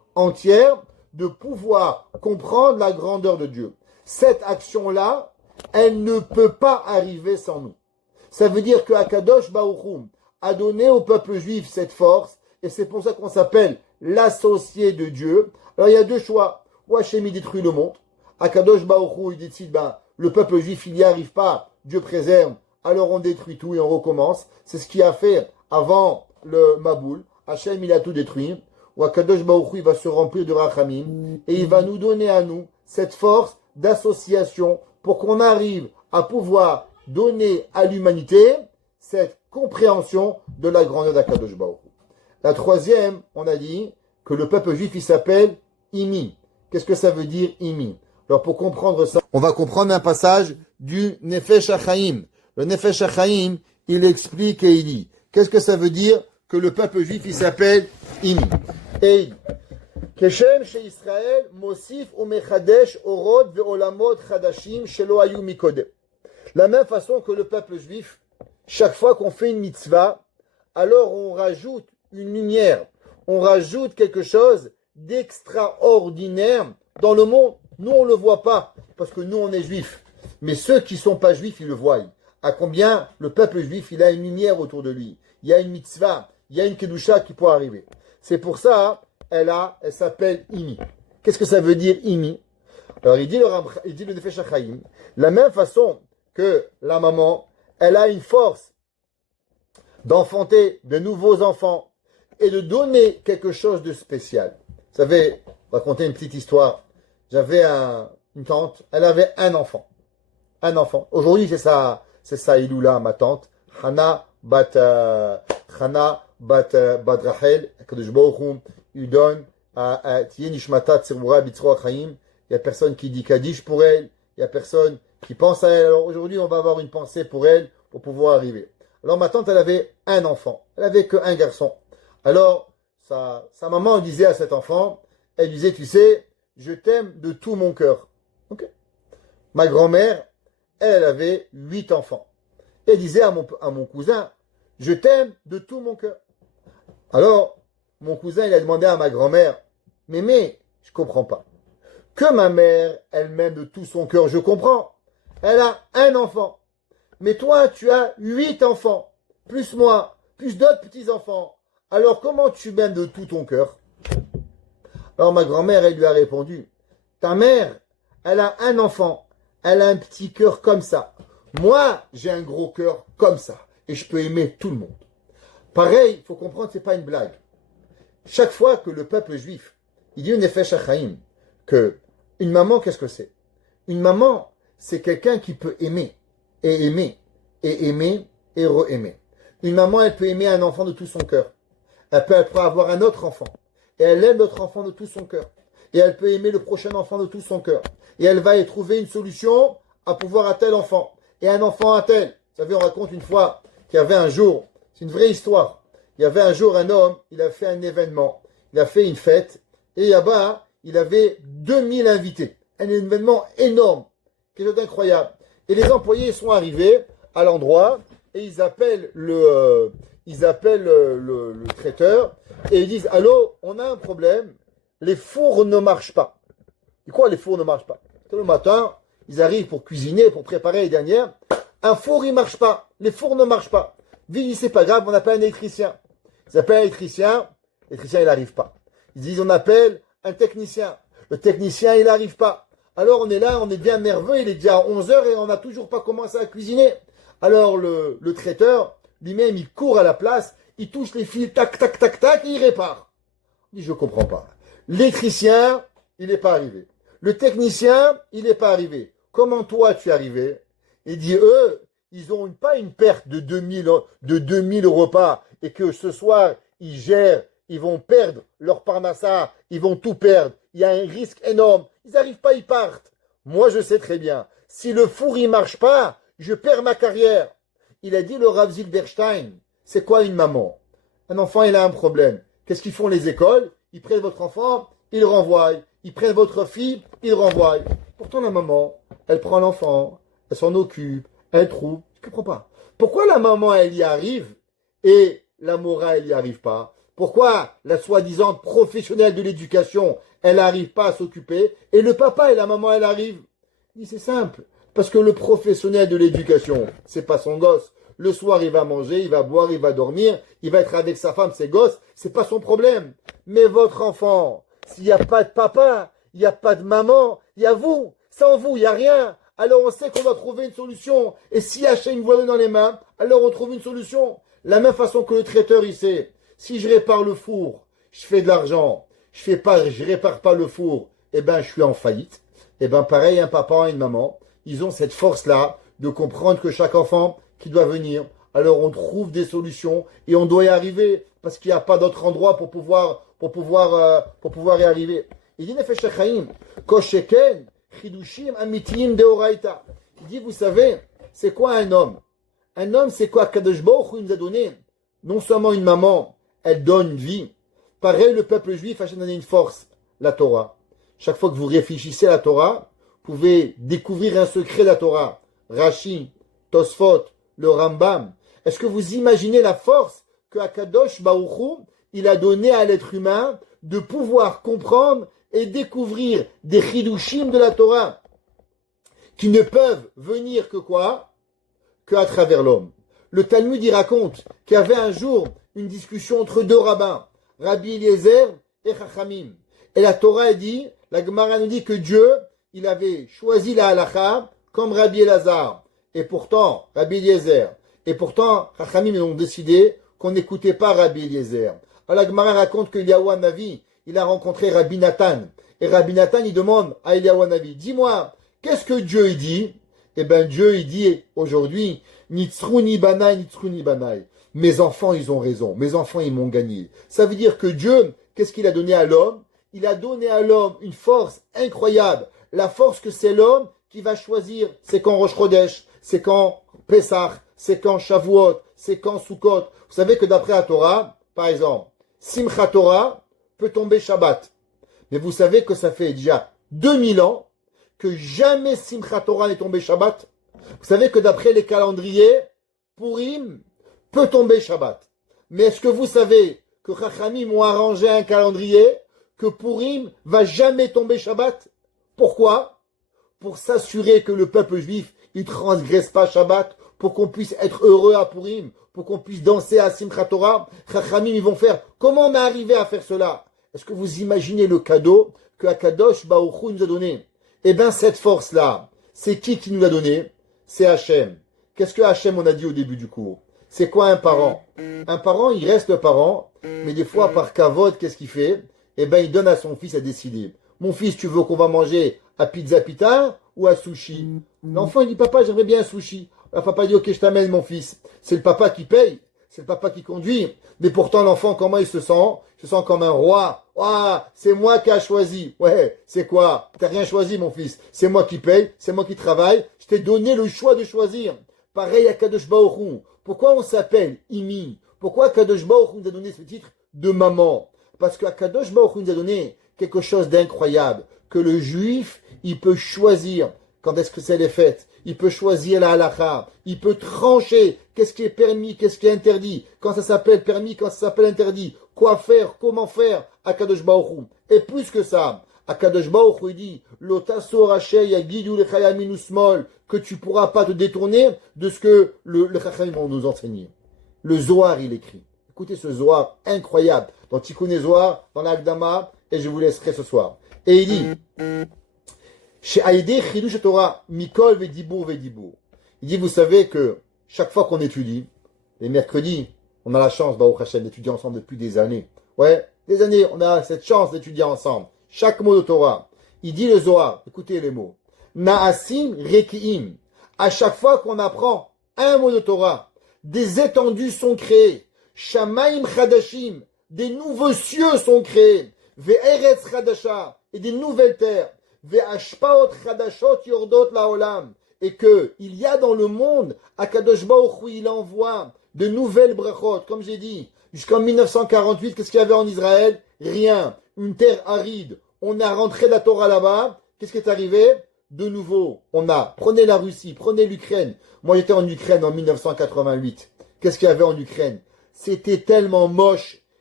entière de pouvoir comprendre la grandeur de Dieu. Cette action-là, elle ne peut pas arriver sans nous. Ça veut dire que Akadosh Baruch Hu a donné au peuple juif cette force, et c'est pour ça qu'on s'appelle l'associé de Dieu. Alors il y a deux choix. Ou Hachem il détruit le monde. Akadosh Baruch Hu il décide, le peuple juif il n'y arrive pas, Dieu préserve, alors on détruit tout et on recommence. C'est ce qu'il a fait avant le Maboul. Hachem il a tout détruit. Ou Akadosh Baruch Hu il va se remplir de Rachamim et il va nous donner à nous cette force d'association pour qu'on arrive à pouvoir donner à l'humanité cette compréhension de la grandeur d'Akadosh Baruch Hu. La troisième, on a dit que le peuple juif il s'appelle Imi. Qu'est-ce que ça veut dire Imi? Alors pour comprendre ça, on va comprendre un passage du Nefesh HaChaim. Le Nefesh HaChaim, il explique et il dit, qu'est-ce que ça veut dire que le peuple juif il s'appelle Imi? Et il dit, Keshem chez Israël, Mosif ou Mechadesh, Orod ve'olamot chadashim shelo hayu mikodem. La même façon que le peuple juif, chaque fois qu'on fait une mitzvah, alors on rajoute une lumière, on rajoute quelque chose d'extraordinaire dans le monde. Nous, on ne le voit pas, parce que nous, on est juifs. Mais ceux qui ne sont pas juifs, ils le voient. À combien le peuple juif, il a une lumière autour de lui. Il y a une mitzvah, il y a une kedusha qui peut arriver. C'est pour ça, elle s'appelle Imi. Qu'est-ce que ça veut dire Imi? Alors, il dit le Nefesh HaChaim, la même façon que la maman, elle a une force d'enfanter de nouveaux enfants et de donner quelque chose de spécial. Vous savez, on va raconter une petite histoire. J'avais une tante, elle avait un enfant. Un enfant. Aujourd'hui, c'est ça, Iloula, ma tante. Hana bat Rachel, Kadosh Baruch Hu, il donne à Tiye Nishmata Tzirura Bitzro Chaim. Il n'y a personne qui dit Kaddish pour elle. Il n'y a personne qui pense à elle. Alors aujourd'hui, on va avoir une pensée pour elle pour pouvoir arriver. Alors ma tante, elle avait un enfant. Elle avait qu'un garçon. Alors, sa maman disait à cet enfant, elle disait, tu sais, je t'aime de tout mon cœur. Okay. Ma grand-mère, elle avait 8 enfants. Elle disait à mon cousin, je t'aime de tout mon cœur. Alors, mon cousin, il a demandé à ma grand-mère, mais, je comprends pas. Que ma mère, elle m'aime de tout son cœur, je comprends. Elle a un enfant. Mais toi, tu as 8 enfants, plus moi, plus d'autres petits-enfants. Alors, comment tu m'aimes de tout ton cœur? Alors, ma grand-mère, elle lui a répondu, ta mère, elle a un enfant, elle a un petit cœur comme ça. Moi, j'ai un gros cœur comme ça. Et je peux aimer tout le monde. Pareil, il faut comprendre, c'est pas une blague. Chaque fois que le peuple juif, il dit une Nefesh HaChaim, que une maman, qu'est-ce que c'est? Une maman, c'est quelqu'un qui peut aimer, et aimer, et aimer, et re-aimer. Une maman, elle peut aimer un enfant de tout son cœur. Elle peut avoir un autre enfant. Et elle aime notre enfant de tout son cœur. Et elle peut aimer le prochain enfant de tout son cœur. Et elle va y trouver une solution à pouvoir à tel enfant. Et un enfant à tel. Vous savez, on raconte une fois qu'il y avait un jour, c'est une vraie histoire. Il y avait un jour un homme, il a fait un événement. Il a fait une fête. Et là-bas, il avait 2000 invités. Un événement énorme. Quelque chose d'incroyable. Et les employés sont arrivés à l'endroit et ils appellent le traiteur et ils disent, allô, on a un problème, les fours ne marchent pas. Et quoi, les fours ne marchent pas? Le matin, ils arrivent pour cuisiner, pour préparer les dernières. Un four, il marche pas. Les fours ne marchent pas. Vite, c'est pas grave, on appelle un électricien. Ils appellent un électricien, l'électricien, il n'arrive pas. Ils disent, on appelle un technicien. Le technicien, il n'arrive pas. Alors, on est là, on est bien nerveux, il est déjà 11h et on n'a toujours pas commencé à cuisiner. Alors, le traiteur, lui-même, il court à la place, il touche les fils, tac, tac, tac, tac, et il répare. Il dit, je comprends pas. L'électricien, il n'est pas arrivé. Le technicien, il n'est pas arrivé. Comment toi, tu es arrivé? Il dit, eux, ils n'ont pas une perte de 2000 repas et que ce soir, ils gèrent, ils vont perdre leur parnassa, ils vont tout perdre. Il y a un risque énorme. Ils n'arrivent pas, ils partent. Moi, je sais très bien. Si le four, il marche pas, je perds ma carrière. Il a dit le Rav Zilberstein, c'est quoi une maman? Un enfant, il a un problème. Qu'est-ce qu'ils font les écoles? Ils prennent votre enfant, ils le renvoient. Ils prennent votre fille, ils le renvoient. Pourtant, la maman, elle prend l'enfant, elle s'en occupe, elle trouve. Je ne comprends pas. Pourquoi la maman, elle y arrive et la Mora, elle n'y arrive pas? Pourquoi la soi-disant professionnelle de l'éducation, elle n'arrive pas à s'occuper et le papa et la maman, elle arrive? Il dit c'est simple. Parce que le professionnel de l'éducation, c'est pas son gosse. Le soir, il va manger, il va boire, il va dormir, il va être avec sa femme, ses gosses, c'est pas son problème. Mais votre enfant, s'il n'y a pas de papa, il n'y a pas de maman, il y a vous. Sans vous, il n'y a rien. Alors on sait qu'on doit trouver une solution. Et si Hachem une voile dans les mains, alors on trouve une solution. La même façon que le traiteur, il sait. Si je répare le four, je fais de l'argent. Je répare pas le four, eh ben, je suis en faillite. Eh ben, pareil, un papa et une maman, ils ont cette force-là de comprendre que chaque enfant qui doit venir, alors on trouve des solutions et on doit y arriver parce qu'il n'y a pas d'autre endroit pour pouvoir y arriver. Il dit Nefesh HaChaim, Kosheken, Chidushim, Amitiyim Deoraita. Il dit, vous savez, c'est quoi un homme? Un homme, c'est quoi? Kadosh Baruch Hu, il nous a donné non seulement une maman, elle donne une vie. Pareil, le peuple juif a donné une force, la Torah. Chaque fois que vous réfléchissez à la Torah, vous pouvez découvrir un secret de la Torah. Rashi, Tosfot, le Rambam. Est-ce que vous imaginez la force que Akadosh Baruch Hu, il a donné à l'être humain de pouvoir comprendre et découvrir des chidushim de la Torah qui ne peuvent venir que quoi? Que à travers l'homme. Le Talmud y raconte qu'il y avait un jour une discussion entre deux rabbins, Rabbi Eliezer et Chachamim. Et la Torah dit, la Gemara nous dit que Dieu, il avait choisi la halakha comme Rabbi Elazar. Et pourtant, Rabbi Eliezer. Et pourtant, Chachamim ont décidé qu'on n'écoutait pas Rabbi Eliezer. Alors la Gemara raconte que Eliyahu Hanavi, il a rencontré Rabbi Nathan. Et Rabbi Nathan, il demande à Eliyahu Hanavi, dis-moi, qu'est-ce que Dieu il dit? Eh bien, Dieu, il dit aujourd'hui, Nitzruni banai, Nitzruni banai. Mes enfants, ils ont raison. Mes enfants, ils m'ont gagné. Ça veut dire que Dieu, qu'est-ce qu'il a donné à l'homme? Il a donné à l'homme une force incroyable. La force que c'est l'homme qui va choisir. C'est quand Rosh Chodesh, c'est quand Pesach, c'est quand Shavuot, c'est quand Sukkot. Vous savez que d'après la Torah, par exemple, Simchat Torah peut tomber Shabbat. Mais vous savez que ça fait déjà 2000 ans que jamais Simchat Torah n'est tombé Shabbat. Vous savez que d'après les calendriers, Purim peut tomber Shabbat. Mais est-ce que vous savez que Chachamim ont arrangé un calendrier que Purim va jamais tomber Shabbat? Pourquoi? Pour s'assurer que le peuple juif ne transgresse pas Shabbat, pour qu'on puisse être heureux à Purim, pour qu'on puisse danser à Simchat Torah. Chachamim, ils vont faire. Comment on est arrivé à faire cela? Est-ce que vous imaginez le cadeau que Akadosh Baruch Hu nous a donné? Eh bien, cette force-là, c'est qui nous l'a donné? C'est Hachem. Qu'est-ce que Hachem, on a dit au début du cours? C'est quoi un parent? Un parent, il reste parent, mais des fois, par kavod, qu'est-ce qu'il fait? Eh bien, il donne à son fils à décider. Mon fils, tu veux qu'on va manger à Pizza Pita ou à sushi? L'enfant, il dit, papa, j'aimerais bien un sushi. Le papa dit, ok, je t'amène mon fils. C'est le papa qui paye, c'est le papa qui conduit. Mais pourtant, l'enfant, comment il se sent? Il se sent comme un roi. Ah, c'est moi qui a choisi. Ouais, c'est quoi? T'as rien choisi, mon fils. C'est moi qui paye, c'est moi qui travaille. Je t'ai donné le choix de choisir. Pareil à Kadosh Baruch Hu. Pourquoi on s'appelle Imi? Pourquoi Kadosh Baruch Hu nous a donné ce titre de maman? Parce que Kadosh Baruch Hu nous a donné quelque chose d'incroyable. Que le juif, il peut choisir quand est-ce que c'est les fêtes. Il peut choisir la halakha. Il peut trancher qu'est-ce qui est permis, qu'est-ce qui est interdit. Quand ça s'appelle permis, quand ça s'appelle interdit. Quoi faire, comment faire à Kadosh Baruch Hu. Et plus que ça, à Kadosh Baruch Hu, il dit Lotaso Rachel Yagidu Lechayaminu Smol, que tu ne pourras pas te détourner de ce que le Chachamim vont nous enseigner. Le Zohar, il écrit. Écoutez ce Zohar incroyable. Dans Tikkun Zohar, dans l'Agdama, et je vous laisserai ce soir. Et il dit Chez Haïdé Chidush Torah, Mikol Vedibur Vedibur. Il dit, vous savez que chaque fois qu'on étudie, les mercredis, on a la chance, Baruch Hashem, d'étudier ensemble depuis des années. Ouais, des années, on a cette chance d'étudier ensemble. Chaque mot de Torah. Il dit le Zohar, écoutez les mots. Na'asim Rekiim. À chaque fois qu'on apprend un mot de Torah, des étendues sont créées. Shamaim Chadashim. Des nouveaux cieux sont créés. Ve'eretz Chadasha. Et des nouvelles terres. Ve'ashpaot Chadashot Yordot Laolam. Et que il y a dans le monde, Akadosh Baruch Hu, il envoie de nouvelles brachot, comme j'ai dit. Jusqu'en 1948, qu'est-ce qu'il y avait en Israël? Rien. Une terre aride. On a rentré la Torah là-bas. Qu'est-ce qui est arrivé? De nouveau, prenez la Russie, prenez l'Ukraine. Moi, j'étais en Ukraine en 1988. Qu'est-ce qu'il y avait en Ukraine? C'était tellement moche.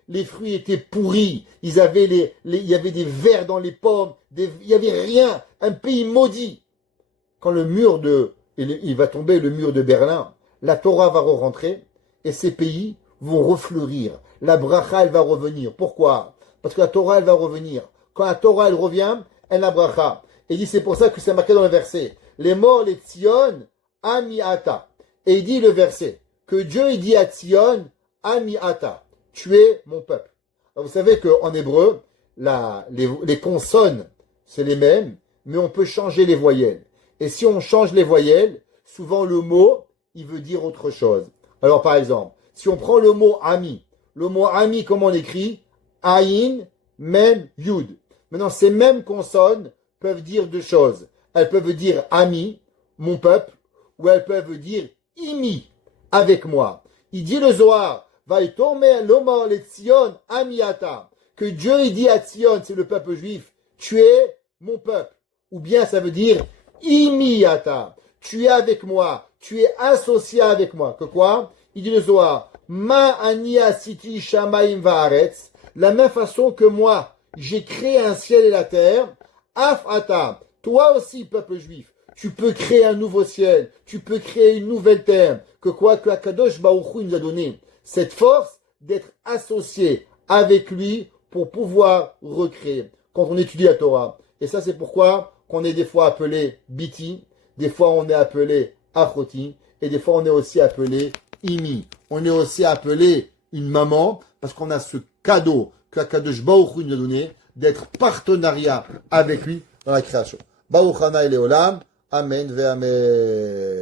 les fruits étaient pourris, il y avait des vers dans les pommes, il n'y avait rien, un pays maudit. Quand il va tomber le mur de Berlin, la Torah va re-rentrer et ces pays vont refleurir. La bracha, elle va revenir. Pourquoi? Parce que la Torah, elle va revenir. Quand la Torah, elle revient, elle a bracha. Et il dit, c'est pour ça que c'est marqué dans le verset. Les morts, les Tzion, Amiata. Et il dit le verset, que Dieu, il dit à Tzion, Amiata. Tu es mon peuple. Alors, vous savez qu'en hébreu, les consonnes, c'est les mêmes, mais on peut changer les voyelles. Et si on change les voyelles, souvent le mot, il veut dire autre chose. Alors, par exemple, si on prend le mot ami, comment on l'écrit? Aïn, Mem, Yud. Maintenant, ces mêmes consonnes peuvent dire deux choses. Elles peuvent dire ami, mon peuple, ou elles peuvent dire imi, avec moi. Il dit le Zohar, va y tomber l'omar les Tzion, amiata. Que Dieu, il dit à Tzion, c'est le peuple juif, tu es mon peuple. Ou bien ça veut dire imiata. Tu es avec moi, tu es associé avec moi. Que quoi? Il dit le Zohar, ma ani asiti shamaim vaaretz. La même façon que moi, j'ai créé un ciel et la terre, af ata, toi aussi, peuple juif, tu peux créer un nouveau ciel, tu peux créer une nouvelle terre, que Akadosh Baruch Hu nous a donné cette force d'être associé avec lui pour pouvoir recréer. Quand on étudie la Torah. Et ça, c'est pourquoi qu'on est des fois appelé Biti, des fois on est appelé Achoti, et des fois on est aussi appelé Imi. On est aussi appelé une maman, parce qu'on a ce cadeau que Akadosh Baruch Hu nous a donné, d'être partenariat avec lui dans la création. Baruch Hana Leolam, Amen ve Amen.